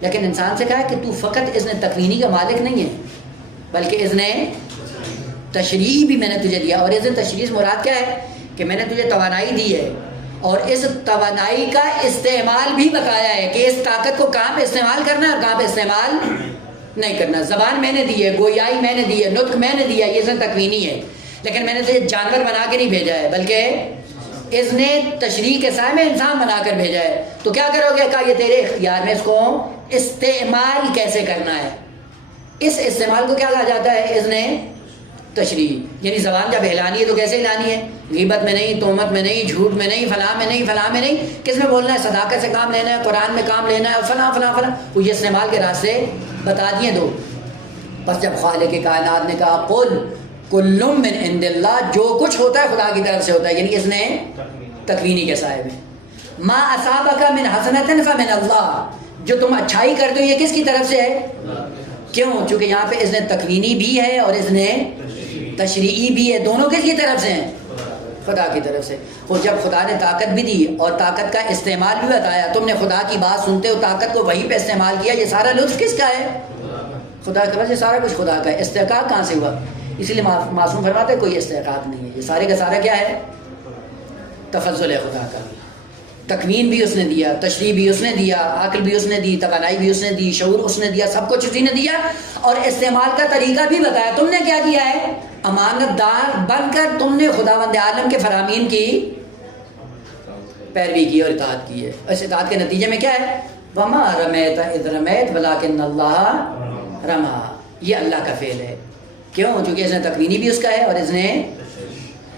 لیکن انسان سے کہا ہے کہ تو فقط اس نے تکوینی کا مالک نہیں ہے، بلکہ اس نے تشریح بھی میں نے تجھے دیا. اور اس نے تشریح مراد کیا ہے؟ کہ میں نے تجھے توانائی دی ہے اور اس توانائی کا استعمال بھی بتایا ہے کہ اس طاقت کو کہاں پہ استعمال کرنا ہے اور کہاں پہ استعمال نہیں کرنا. زبان میں نے دی ہے، گویائی میں نے دی ہے، نطق میں نے دیا، یہ اس نے تکوینی ہے. لیکن میں نے تجھے جانور بنا کے نہیں بھیجا ہے، بلکہ اس نے تشریح کے سائے میں انسان بنا کر بھیجا ہے. تو کیا کرو گے؟ کہا یہ تیرے اختیار میں، اس کو استعمال کیسے کرنا ہے. اس استعمال کو کیا کہا جاتا ہے؟ اس نے تشریح. یعنی زبان جب اعلانی ہے تو کیسے اعلانی ہے؟ غیبت میں نہیں، تہمت میں نہیں، جھوٹ میں نہیں، فلاں میں نہیں، فلاں میں نہیں. کس میں بولنا ہے؟ صداقت سے کام لینا ہے، قرآن میں کام لینا ہے، فلاں فلاں فلاں. وہ یہ استعمال کے راستے بتا دیے دو. بس جب خالق کائنات نے کہا قل کل من عند اللہ، جو کچھ ہوتا ہے خدا کی طرف سے ہوتا ہے، یعنی اس نے تکوینی کے سائے میں. ما اصابک من حسنۃ فمن اللہ، جو تم اچھائی کرتے ہو یہ کس کی طرف سے ہے؟ کیوں؟ چونکہ یہاں پہ اس نے تکوینی بھی ہے اور اس نے تشریعی بھی ہے. دونوں کس کی طرف سے ہیں؟ خدا کی طرف سے. اور جب خدا نے طاقت بھی دی اور طاقت کا استعمال بھی بتایا، تم نے خدا کی بات سنتے ہو طاقت کو وہیں پہ استعمال کیا، یہ سارا لطف کس کا ہے؟ خدا کا. بس یہ سارا کچھ خدا کا ہے. استحقاق کہاں سے ہوا؟ اسی لیے معصوم فرماتے ہیں کوئی استحقاق نہیں ہے، یہ سارے کا سارا کیا ہے؟ تفضل ہے خدا کا. تکوین بھی اس نے دیا، تشریح بھی اس نے دیا، عقل بھی اس نے دی، توانائی بھی اس نے دی، شعور اس نے دیا، سب کچھ اسی نے دیا. اور استعمال کا طریقہ بھی بتایا. تم نے کیا کیا ہے؟ امانت دار بن کر تم نے خداوند عالم کے فرامین کی پیروی کی اور اطاعت کی ہے. اس اطاعت کے نتیجے میں کیا ہے؟ وما رمیت اذ رمیت ولکن اللہ رما. یہ اللہ کا فعل ہے. کیوں؟ چونکہ اذن تکوینی بھی اس کا ہے اور اذن.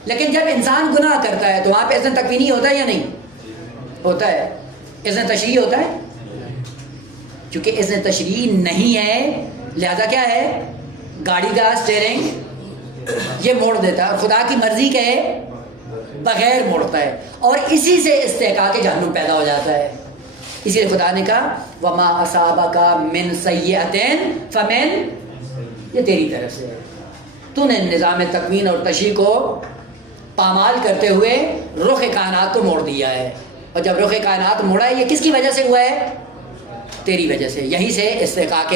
لیکن جب انسان گناہ کرتا ہے تو وہاں پہ اذن تکوینی ہوتا ہے یا نہیں ہوتا ہے؟ اذن تشریعی ہوتا ہے؟ چونکہ اذن تشریعی نہیں ہے لہذا کیا ہے؟ گاڑی کا اسٹیئرنگ یہ موڑ دیتا ہے. خدا کی مرضی کے بغیر موڑتا ہے اور اسی سے استحقاق جہنم پیدا ہو جاتا ہے. اسی لیے خدا نے کہا وما اصابک من سیئۃ فمن، یہ تیری طرف سے ہے. تو نے نظام تکوین اور تشریع کو پامال کرتے ہوئے رخ کائنات کو موڑ دیا ہے. اور جب رخ کائنات موڑا ہے یہ کس کی وجہ سے ہوا ہے؟ تیری وجہ سے. یہی سے استحقاق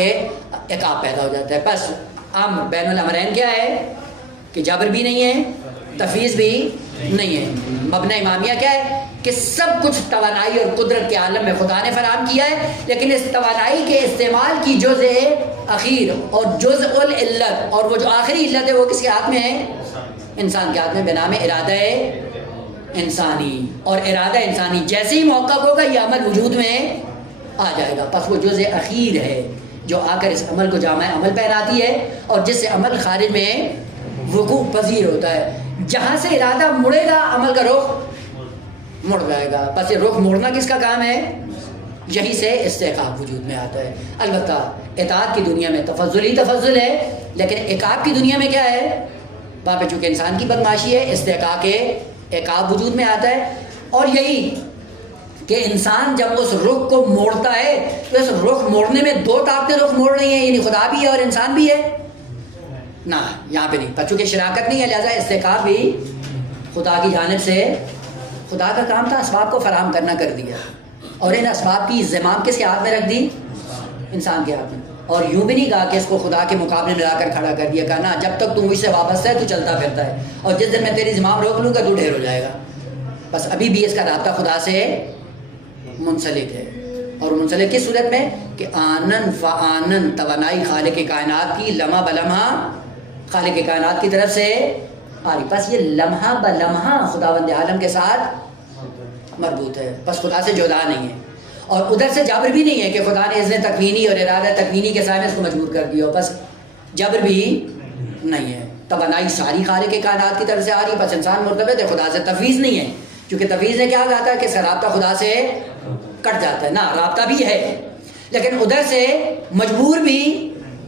عقاب پیدا ہو جاتا ہے. بس امر بین الامرین کیا ہے کہ جبر بھی نہیں ہے، تفویض بھی نہیں ہے. مبنی امامیہ کیا ہے کہ سب کچھ توانائی اور قدرت کے عالم میں خدا نے فراہم کیا ہے، لیکن اس توانائی کے استعمال کی جزء اخیر اور جزء العلت اور وہ جو آخری علت ہے وہ کس کے ہاتھ میں ہے؟ انسان کے ہاتھ میں، بنام ارادہ انسانی. اور ارادہ انسانی جیسے ہی موقع ہوگا یہ عمل وجود میں آ جائے گا. پس وہ جزء اخیر ہے جو آ کر اس عمل کو جامع عمل پہناتی ہے اور جس سے عمل خارج میں وقوع پذیر ہوتا ہے. جہاں سے ارادہ مڑے گا عمل کا رخ مڑ جائے گا. پس یہ رخ موڑنا کس کا کام ہے؟ یہی سے استحقاق وجود میں آتا ہے. البتہ اطاعت کی دنیا میں تفضل ہی تفضل ہے، لیکن عقاب کی دنیا میں کیا ہے؟ وہاں پہ چونکہ انسان کی بدماشی ہے استحقاق عقاب وجود میں آتا ہے. اور یہی کہ انسان جب اس رخ کو موڑتا ہے تو اس رخ موڑنے میں دو طاقتیں رخ موڑ رہی ہیں، یعنی خدا بھی ہے اور انسان بھی ہے نہ. یہاں پہ نہیں، پر چونکہ شراکت نہیں ہے لہذا استحقاق بھی خدا کی جانب سے. خدا کا کام تھا اسباب کو فراہم کرنا، کر دیا، اور ان اسباب کی زمام کس کے ہاتھ میں رکھ دی؟ انسان کے ہاتھ میں. اور یوں بھی نہیں کہا کہ اس کو خدا کے مقابلے میں لا کر کھڑا کر دیا. کہا نا جب تک تو مجھ سے وابستہ ہے تو چلتا پھرتا ہے، اور جس دن میں تیری زمام روک لوں گا تو ڈھیر ہو جائے گا. بس ابھی بھی اس کا رابطہ خدا سے منسلک ہے. اور منسلک کس صورت میں کہ آنن فآنن توانائی خالق کائنات کی لمحہ بلمحہ خالق کائنات کی طرف سے آ رہی. بس یہ لمحہ بلمحہ خداوند عالم کے ساتھ مربوط ہے، بس خدا سے جدا نہیں ہے. اور ادھر سے جبر بھی نہیں ہے کہ خدا نے اذن تکوینی اور ارادہ تکوینی کے سائے میں اس کو مجبور کر دیا ہو، بس جبر بھی نہیں ہے. توانائی ساری خالق کائنات کی طرف سے آ رہی، بس انسان مرتبط ہے، خدا سے تفویض نہیں ہے. کیونکہ تفویض نے کیا کہا تھا کہ اس کا رابطہ خدا سے کٹ جاتا ہے. نہ رابطہ بھی ہے لیکن ادھر سے مجبور بھی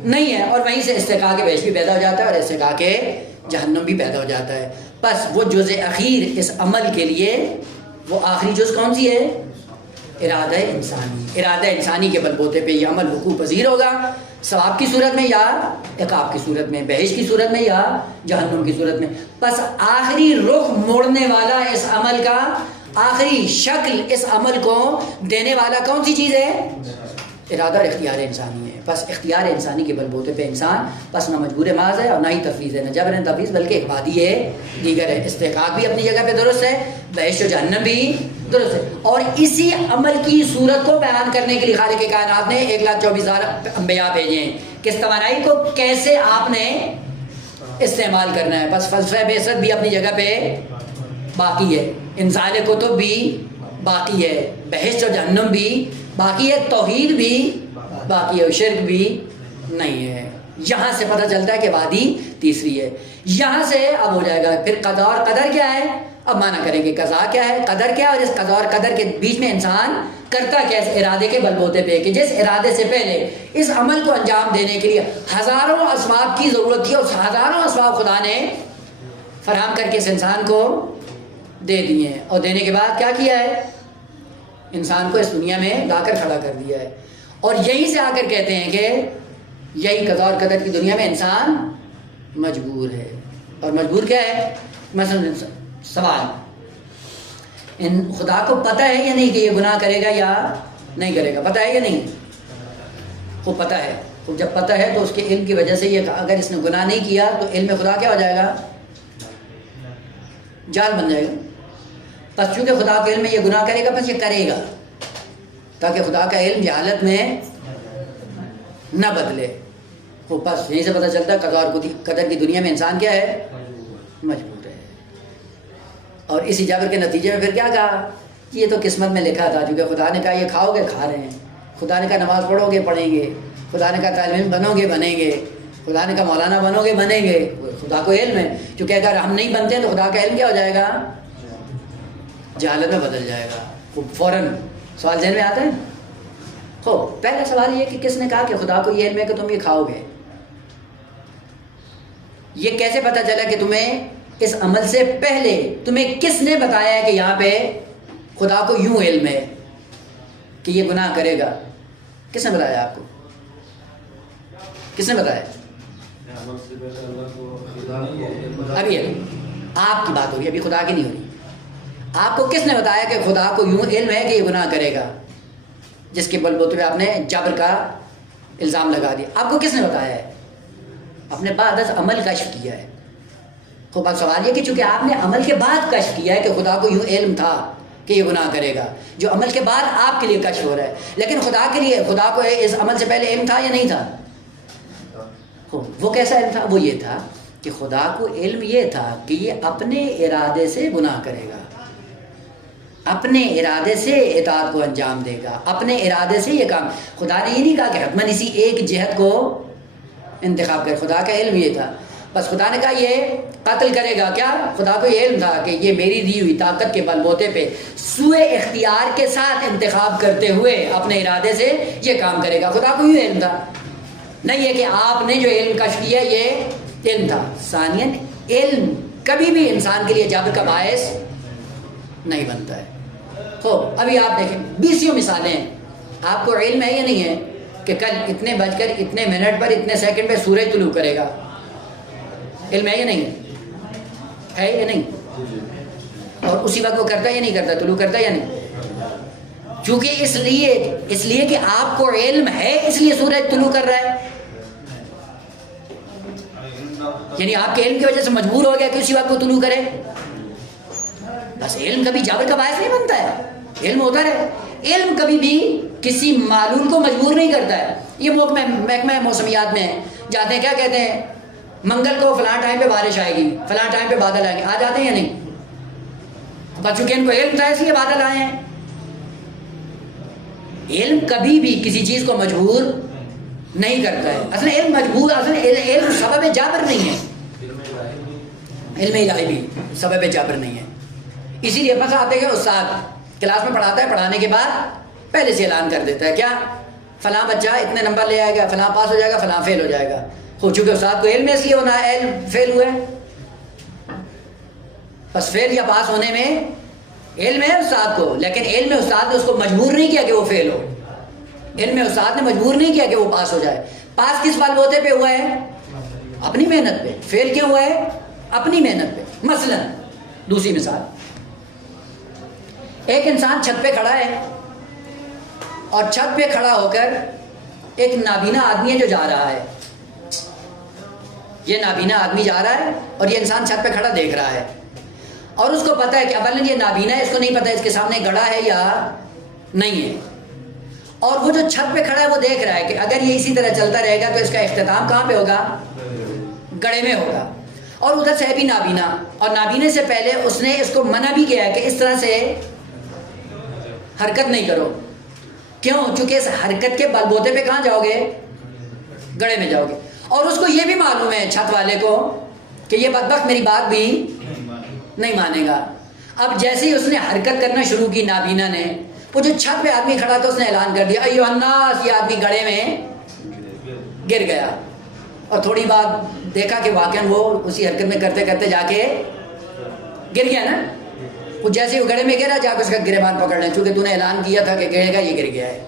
نہیں ہے، اور وہیں سے استحقاق بہشت بھی پیدا ہو جاتا ہے اور استحقاق جہنم بھی پیدا ہو جاتا ہے. بس وہ جزء اخیر اس عمل کے لیے وہ آخری جز کون سی ہے؟ ارادہ انسانی. ارادہ انسانی کے بلبوتے پہ یہ عمل وقوع پذیر ہوگا، ثواب کی صورت میں یا عقاب کی صورت میں، بہشت کی صورت میں یا جہنم کی صورت میں. بس آخری رخ موڑنے والا اس عمل کا، آخری شکل اس عمل کو دینے والا کون سی چیز ہے؟ ارادہ اور اختیار انسانی ہے. بس اختیار انسانی کے بلبوتے پہ انسان بس نہ مجبور محض ہے اور نہ ہی تفویض ہے، نہ جبر نہ تفویض، بلکہ ایک وادی ہے دیگر ہے. استحقاق بھی اپنی جگہ پہ درست ہے، بہشت و جہنم بھی درست ہے. اور اسی عمل کی صورت کو بیان کرنے کے لیے خالق کائنات نے 1,24,000 انبیاء بھیجے ہیں کہ اس توانائی کو کیسے آپ نے استعمال کرنا ہے. بس فلسفہ بعثت بھی اپنی جگہ پہ باقی ہے، انزال کتب بھی باقی ہے، بہشت و جہنم بھی باقی ہے، توحید بھی باقی ہے، شرک بھی نہیں ہے. یہاں سے پتہ چلتا ہے کہ وادی تیسری ہے. یہاں سے اب ہو جائے گا پھر قضا اور قدر کیا ہے. اب مانا کریں گے قضا کیا ہے، قدر کیا ہے، اور اس قضا اور قدر کے بیچ میں انسان کرتا کیا اس ارادے کے بلبوتے پہ کہ جس ارادے سے پہلے اس عمل کو انجام دینے کے لیے ہزاروں اسباب کی ضرورت تھی، اور ہزاروں اسباب خدا نے فراہم کر کے اس انسان کو دے دیے ہیں. اور دینے کے بعد کیا کیا ہے؟ انسان کو اس دنیا میں لا کر کھڑا کر دیا ہے. اور یہیں سے آ کر کہتے ہیں کہ یہی قضا اور قدر کی دنیا میں انسان مجبور ہے. اور مجبور کیا ہے؟ مثلا سوال، ان خدا کو پتہ ہے یا نہیں کہ یہ گناہ کرے گا یا نہیں کرے گا؟ پتہ ہے یا نہیں؟ وہ پتہ ہے. تو جب پتہ ہے تو اس کے علم کی وجہ سے یہ اگر اس نے گناہ نہیں کیا تو علم خدا کیا ہو جائے گا؟ جال بن جائے گا. پس چونکہ خدا کے علم میں یہ گناہ کرے گا پس یہ کرے گا، تاکہ خدا کا علم جہالت میں نہ بدلے. وہ بس یہیں سے پتہ چلتا ہے قضا اور قدر کی دنیا میں انسان کیا ہے؟ مجبور ہے. اور اسی جبر کے نتیجے میں پھر کیا کہا یہ تو قسمت میں لکھا تھا، کیونکہ خدا نے کہا یہ کھاؤ گے، کھا رہے ہیں، خدا نے کہا نماز پڑھو گے، پڑھیں گے، خدا نے کہا طالب علم بنو گے، بنیں گے، خدا نے کہا مولانا بنو گے، بنیں گے، خدا کو علم ہے، کیونکہ اگر ہم نہیں بنتے ہیں تو خدا کا علم کیا ہو جائے گا؟ جہالت میں بدل جائے گا۔ فوراً سوال ذہن میں آتا ہے؟ ہو پہلا سوال یہ کہ کس نے کہا کہ خدا کو یہ علم ہے کہ تم یہ کھاؤ گے؟ یہ کیسے پتہ چلا کہ تمہیں اس عمل سے پہلے تمہیں کس نے بتایا ہے کہ یہاں پہ خدا کو یوں علم ہے کہ یہ گناہ کرے گا؟ کس نے بتایا آپ کو؟ کس نے بتایا؟ ابھی آپ کی بات ہو رہی ہے، ابھی خدا کی نہیں ہو رہی۔ آپ کو کس نے بتایا کہ خدا کو یوں علم ہے کہ یہ گناہ کرے گا، جس کے بل بوتے پہ آپ نے جبر کا الزام لگا دیا؟ آپ کو کس نے بتایا ہے؟ اپنے بعد از عمل کشف کیا ہے۔ خوب اب سوال یہ کہ چونکہ آپ نے عمل کے بعد کشف کیا ہے کہ خدا کو یوں علم تھا کہ یہ گناہ کرے گا، جو عمل کے بعد آپ کے لیے کشف ہو رہا ہے، لیکن خدا کے لیے، خدا کو اس عمل سے پہلے علم تھا یا نہیں تھا؟ وہ کیسا علم تھا؟ وہ یہ تھا کہ خدا کو علم یہ تھا کہ یہ اپنے ارادے سے گناہ کرے گا، اپنے ارادے سے اطاعت کو انجام دے گا، اپنے ارادے سے یہ کام۔ خدا نے یہ نہیں کہا کہ حتماً اسی ایک جہت کو انتخاب کرے، خدا کا علم یہ تھا۔ بس خدا نے کہا یہ قتل کرے گا، کیا؟ خدا کو یہ علم تھا کہ یہ میری دی ہوئی طاقت کے بل بوتے پہ سوئے اختیار کے ساتھ انتخاب کرتے ہوئے اپنے ارادے سے یہ کام کرے گا۔ خدا کو یہ علم تھا، نہیں ہے کہ آپ نے جو علم کشف کیا یہ علم تھا۔ ثانیاً علم کبھی بھی انسان کے لیے جبر کا باعث نہیں بنتا ہے۔ ابھی آپ دیکھیں 20 مثالیں ہیں۔ آپ کو علم ہے یا نہیں ہے کہ کل اتنے بج کر اتنے منٹ پر اتنے سیکنڈ پہ سورج طلوع کرے گا؟ علم ہے یا نہیں ہے یا نہیں؟ اور اسی وقت وہ کرتا ہے یا نہیں کرتا، طلوع کرتا ہے یا نہیں؟ چونکہ اس لیے کہ آپ کو علم ہے اس لیے سورج طلوع کر رہا ہے، یعنی آپ کے علم کی وجہ سے مجبور ہو گیا کہ اسی وقت وہ طلوع کرے۔ بس علم کبھی جبر کا باعث نہیں بنتا ہے، علم ہوتا رہے۔ علم کبھی بھی کسی معلول کو مجبور نہیں کرتا ہے۔ یہ محکمہ موسمیات میں جاتے ہیں، کیا کہتے ہیں؟ منگل کو فلاں ٹائم پہ بارش آئے گی، فلاں ٹائم پہ بادل آئیں گے، آ جاتے ہیں یا نہیں؟ بس چونکہ ان کو علم تھا اس لیے بادل آئے ہیں۔ علم کبھی بھی کسی چیز کو مجبور نہیں کرتا ہے۔ اصل علم سبب جابر نہیں ہے، علم الہی بھی سبب جابر نہیں ہے۔ اسی لیے بس آتے ہیں استاد کلاس میں پڑھاتا ہے، پڑھانے کے بعد پہلے سے اعلان کر دیتا ہے، کیا؟ فلاں بچہ اتنے نمبر لے آئے گا، فلاں پاس ہو جائے گا، فلاں فیل ہو جائے گا۔ چونکہ استاد کو علم ہے اس لیے ہونا ہے، علم فیل ہوئے، بس فیل یا پاس ہونے میں علم ہے استاد کو، لیکن علم استاد نے اس کو مجبور نہیں کیا کہ وہ فیل ہو، علم استاد نے مجبور نہیں کیا کہ وہ پاس ہو جائے۔ پاس کس بل بوتے پہ ہوا ہے؟ اپنی محنت پہ۔ فیل کیوں ہوا ہے؟ اپنی محنت پہ۔ مثلا دوسری مثال، ایک انسان چھت پہ کھڑا ہے اور چھت پہ کھڑا ہو کر ایک نابینا آدمی ہے جو جا رہا ہے، یہ نابینا آدمی جا رہا ہے اور یہ انسان چھت پہ کھڑا دیکھ رہا ہے، اور اس کو پتا ہے کہ اولا یہ نابینا ہے، اس کو نہیں پتا اس کے سامنے گڑھا ہے یا نہیں ہے، اور وہ جو چھت پہ کھڑا ہے وہ دیکھ رہا ہے کہ اگر یہ اسی طرح چلتا رہے گا تو اس کا اختتام کہاں پہ ہوگا؟ گڑھے میں ہوگا۔ اور ادھر سے ہے بھی نابینا، اور نابینے سے پہلے اس نے اس کو منع بھی کیا ہے کہ اس طرح سے حرکت نہیں کرو۔ کیوں؟ چونکہ اس حرکت کے بل بوتے پہ کہاں جاؤ گے؟ گڑھے میں جاؤ گے۔ اور اس کو یہ بھی معلوم ہے چھت والے کو کہ یہ بدبخت میری بات بھی نہیں مانے گا۔ اب جیسے ہی اس نے حرکت کرنا شروع کی نابینا نے، وہ جو چھت پہ آدمی کھڑا تھا اس نے اعلان کر دیا ایھا الناس، یہ آدمی گڑھے میں گر گیا۔ اور تھوڑی بات دیکھا کہ واقعاً وہ اسی حرکت میں کرتے کرتے جا کے گر گیا نا۔ وہ جیسے وہ گڑھے میں گرا، جا کے اس کا گریبان پکڑ لیں، چونکہ تو نے اعلان کیا تھا کہ گرے گا، یہ گر گیا ہے۔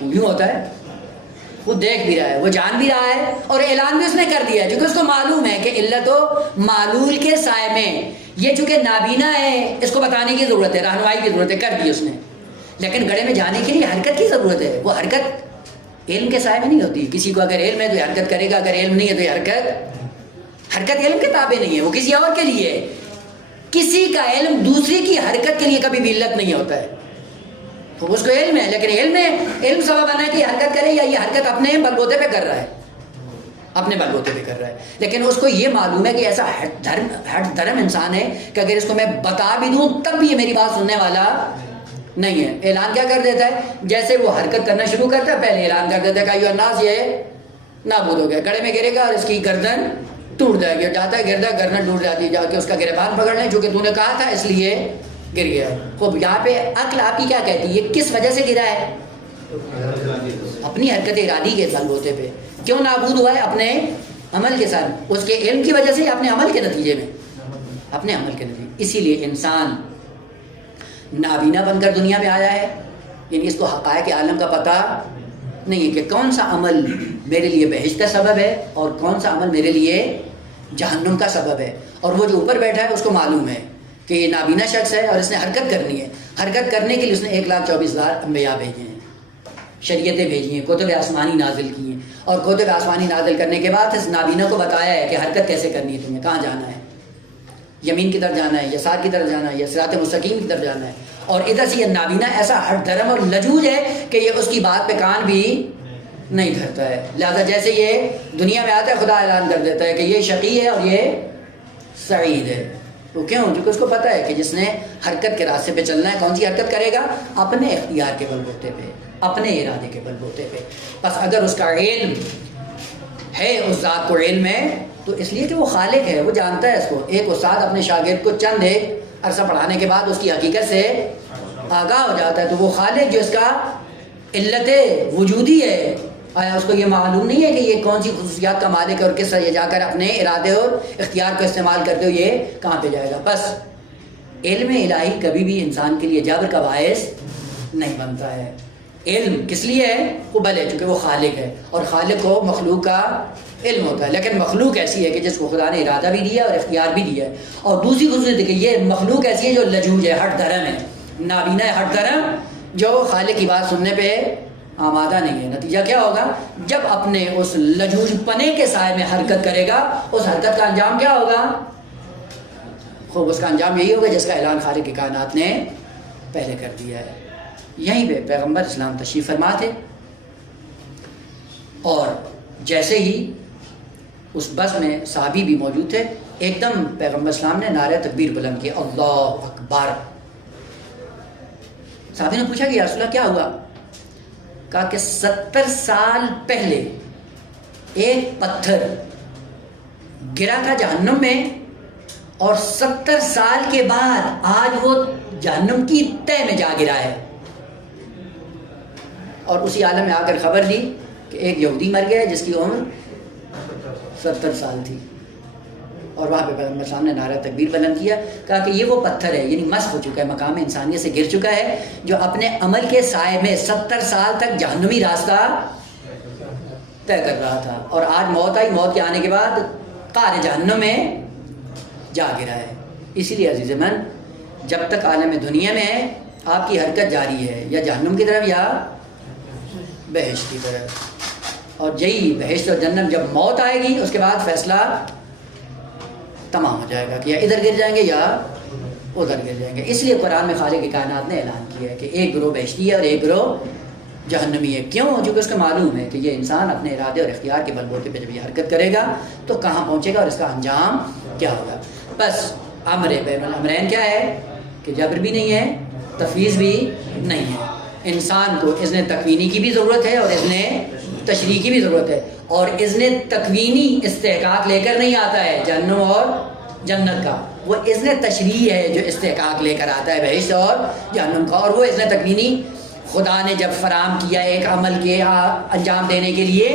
یوں ہوتا ہے، وہ دیکھ بھی رہا ہے، وہ جان بھی رہا ہے، اور اعلان بھی اس نے کر دیا ہے، کیونکہ اس کو معلوم ہے کہ علت و معلول کے سائے میں یہ چونکہ نابینا ہے، اس کو بتانے کی ضرورت ہے، رہنمائی کی ضرورت ہے، کر دی اس نے۔ لیکن گڑھے میں جانے کے لیے حرکت کی ضرورت ہے، وہ حرکت علم کے سائے میں نہیں ہوتی۔ کسی کو اگر علم ہے تو یہ حرکت کرے گا، اگر علم نہیں ہے تو یہ حرکت علم کے تابع نہیں ہے، وہ کسی اور کے لیے ہے۔ کسی کا علم دوسری کی حرکت کے لیے کبھی بھی علت نہیں ہوتا ہے، تو اس کو علم ہے، لیکن علم سبب بنا ہے کہ یہ حرکت کرے یا یہ حرکت اپنے بل بوتے پہ کر رہا ہے۔ اپنے بل بوتے پہ کر رہا ہے، لیکن اس کو یہ معلوم ہے کہ ایسا ہٹ دھرم انسان ہے کہ اگر اس کو میں بتا بھی دوں تب بھی یہ میری بات سننے والا نہیں ہے۔ اعلان کیا کر دیتا ہے؟ جیسے وہ حرکت کرنا شروع کرتا ہے پہلے اعلان کر دیتا ہے کہ ایھا الناس، یہ نابود ہو گیا، گڑھے میں گرے گا اور اس کی گردن ٹوٹ جائے گی، جاتا ہے گرتا ہے گردن ٹوٹ جاتی ہے، جا کے اس کا گریبان پکڑ لیں، چونکہ تو نے کہا تھا اس لیے گر گیا۔ خوب یہاں پہ عقل آپ کی کیا کہتی ہے؟ یہ کس وجہ سے گرا ہے؟ اپنی حرکت ارادی کے بل بوتے پہ۔ کیوں نابود ہوا ہے؟ اپنے عمل کے ساتھ، اس کے علم کی وجہ سے یا اپنے عمل کے نتیجے میں؟ اپنے عمل کے نتیجے۔ اسی لیے انسان نابینا بن کر دنیا میں آیا ہے، یعنی اس کو حقائق عالم کا پتہ نہیں ہے کہ کون سا عمل میرے لیے بہشت کا سبب ہے اور کون سا عمل میرے لیے جہنم کا سبب ہے۔ اور وہ جو اوپر بیٹھا ہے اس کو معلوم ہے کہ یہ نابینا شخص ہے اور اس نے حرکت کرنی ہے، حرکت کرنے کے لیے اس نے 1,24,000 انبیاء بھیجے ہیں، شریعتیں بھیجی ہیں، کتب آسمانی نازل کی ہیں، اور کتب آسمانی نازل کرنے کے بعد اس نابینا کو بتایا ہے کہ حرکت کیسے کرنی ہے، تمہیں کہاں جانا ہے، یمین کی طرف جانا ہے، یسار کی طرف جانا ہے، یا صراط مستقیم کی طرف جانا ہے۔ اور ادھر سے یہ نابینا ایسا ہٹ دھرم اور لجوج ہے کہ یہ اس کی بات پہ کان بھی نہیں دھرتا ہے۔ لہذا جیسے یہ دنیا میں آتا ہے خدا اعلان کر دیتا ہے کہ یہ شقی ہے اور یہ سعید ہے۔ وہ کیوں؟ کیونکہ اس کو پتہ ہے کہ جس نے حرکت کے راستے پہ چلنا ہے، کون سی حرکت کرے گا؟ اپنے اختیار کے بل بوتے پہ، اپنے ارادے کے بل بوتے پہ۔ بس اگر اس کا علم ہے، اس ذات کو علم ہے، تو اس لیے کہ وہ خالق ہے، وہ جانتا ہے اس کو۔ ایک استاد اپنے شاگرد کو چند ایک عرصہ پڑھانے کے بعد اس کی حقیقت سے آگاہ ہو جاتا ہے، تو وہ خالق جو اس کا علت وجودی ہے، آیا اس کو یہ معلوم نہیں ہے کہ یہ کون سی خصوصیات کا مالک ہے اور کس طرح یہ جا کر اپنے ارادے اور اختیار کو استعمال کرتے ہوئے یہ کہاں پہ جائے گا؟ بس علم الہی کبھی بھی انسان کے لیے جبر کا باعث نہیں بنتا ہے۔ علم کس لیے ہے؟ وہ بھلے چونکہ وہ خالق ہے، اور خالق کو مخلوق کا علم ہوتا ہے، لیکن مخلوق ایسی ہے کہ جس کو خدا نے ارادہ بھی دیا اور اختیار بھی دیا ہے۔ اور دوسری خصوصیت ہے کہ یہ مخلوق ایسی ہے جو لجوج ہے، ہٹ دھرم ہے، نابینا ہے، ہٹ دھرم، جو خالق کی بات سننے پہ آمادہ نہیں ہے۔ نتیجہ کیا ہوگا؟ جب اپنے اس لجوج پنے کے سائے میں حرکت کرے گا، اس حرکت کا انجام کیا ہوگا؟ خوب اس کا انجام یہی ہوگا جس کا اعلان خالق کی کائنات نے پہلے کر دیا ہے۔ یہیں پہ پیغمبر اسلام تشریف فرما تھے، اور جیسے ہی اس بس میں صحابی بھی موجود تھے، ایک دم پیغمبر اسلام نے نعرہ تکبیر بلند کیا، اللہ اکبر۔ صحابی نے پوچھا کہ یا رسول اللہ کیا ہوا؟ کہا کہ 70 سال پہلے ایک پتھر گرا تھا جہنم میں، اور 70 سال کے بعد آج وہ جہنم کی تہ میں جا گرا ہے۔ اور اسی عالم میں آ کر خبر دی کہ ایک یہودی مر گیا ہے جس کی عمر 70 سال تھی، اور وہاں پہ پیغمبر صاحب نے نعرہ تکبیر بلند کیا، کہا کہ یہ وہ پتھر ہے، یعنی مسخ ہو چکا ہے، مقام انسانیت سے گر چکا ہے، جو اپنے عمل کے سائے میں 70 سال تک جہنمی راستہ طے کر رہا تھا، اور آج موت آئی، موت کے آنے کے بعد قعر جہنم میں جا گرا ہے۔ اسی لیے عزیز من، جب تک عالم دنیا میں ہے آپ کی حرکت جاری ہے، یا جہنم کی طرف یا بہشت کی طرف، اور یہی بہشت اور جنت جب موت آئے گی اس کے بعد فیصلہ تمام ہو جائے گا کہ یا ادھر گر جائیں گے یا ادھر گر جائیں گے۔ اس لیے قرآن میں خالق کائنات نے اعلان کیا ہے کہ ایک گروہ بہشتی ہے اور ایک گروہ جہنمی ہے۔ کیوں؟ چونکہ اس کو معلوم ہے کہ یہ انسان اپنے ارادے اور اختیار کے بل بوتے پہ جب یہ حرکت کرے گا تو کہاں پہنچے گا اور اس کا انجام کیا ہوگا۔ بس امر بین الامرین کیا ہے کہ جبر بھی نہیں ہے، تفویض بھی نہیں ہے۔ انسان کو اذن تکوینی کی بھی ضرورت ہے اور اذن تشریعی کی بھی ضرورت ہے، اور اذن تکوینی استحقاق لے کر نہیں آتا ہے جہنم اور جنت کا، وہ اذن تشریعی ہے جو استحقاق لے کر آتا ہے بہشت اور جہنم کا۔ اور وہ اذن تکوینی خدا نے جب فراہم کیا ایک عمل کے انجام دینے کے لیے،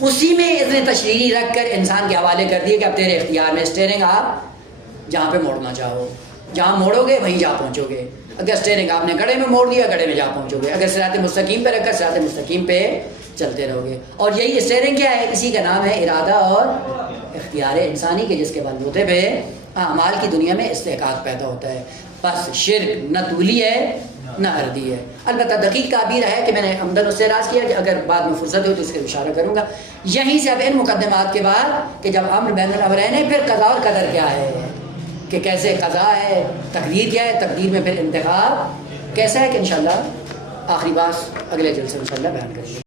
اسی میں اذن تشریعی رکھ کر انسان کے حوالے کر دیے کہ اب تیرے اختیار میں اسٹیئرنگ آپ جہاں پہ موڑنا چاہو، جہاں موڑو گے وہیں جا پہنچو گے۔ اگر اسٹیئرنگ آپ نے گڑھے میں موڑ دیا، گڑھے میں جا پہنچو گے۔ اگر صراط مستقیم پہ رکھ کر صراط مستقیم پہ چلتے رہو گے۔ اور یہی اسٹیئرنگ کیا ہے؟ اسی کا نام ہے ارادہ اور اختیار انسانی کے، جس کے بل بوتے پہ اعمال کی دنیا میں استحقاق پیدا ہوتا ہے۔ بس شرک نہ طولی ہے نہ عرضی ہے۔ البتہ دقیق تعبیر ہے کہ میں نے عمدن اس سے راز کیا کہ اگر بعد میں فرصت ہو تو اس کے اشارہ کروں گا۔ یہیں سے اب ان مقدمات کے بعد کہ جب امر بین الامرین ہے، پھر قضا اور قدر کیا ہے، کہ کیسے قضا ہے، تقدیر کیا ہے، تقدیر میں پھر انتخاب کیسا ہے، کہ انشاءاللہ آخری بات اگلے جلسے میں انشاءاللہ بیان کریں گے۔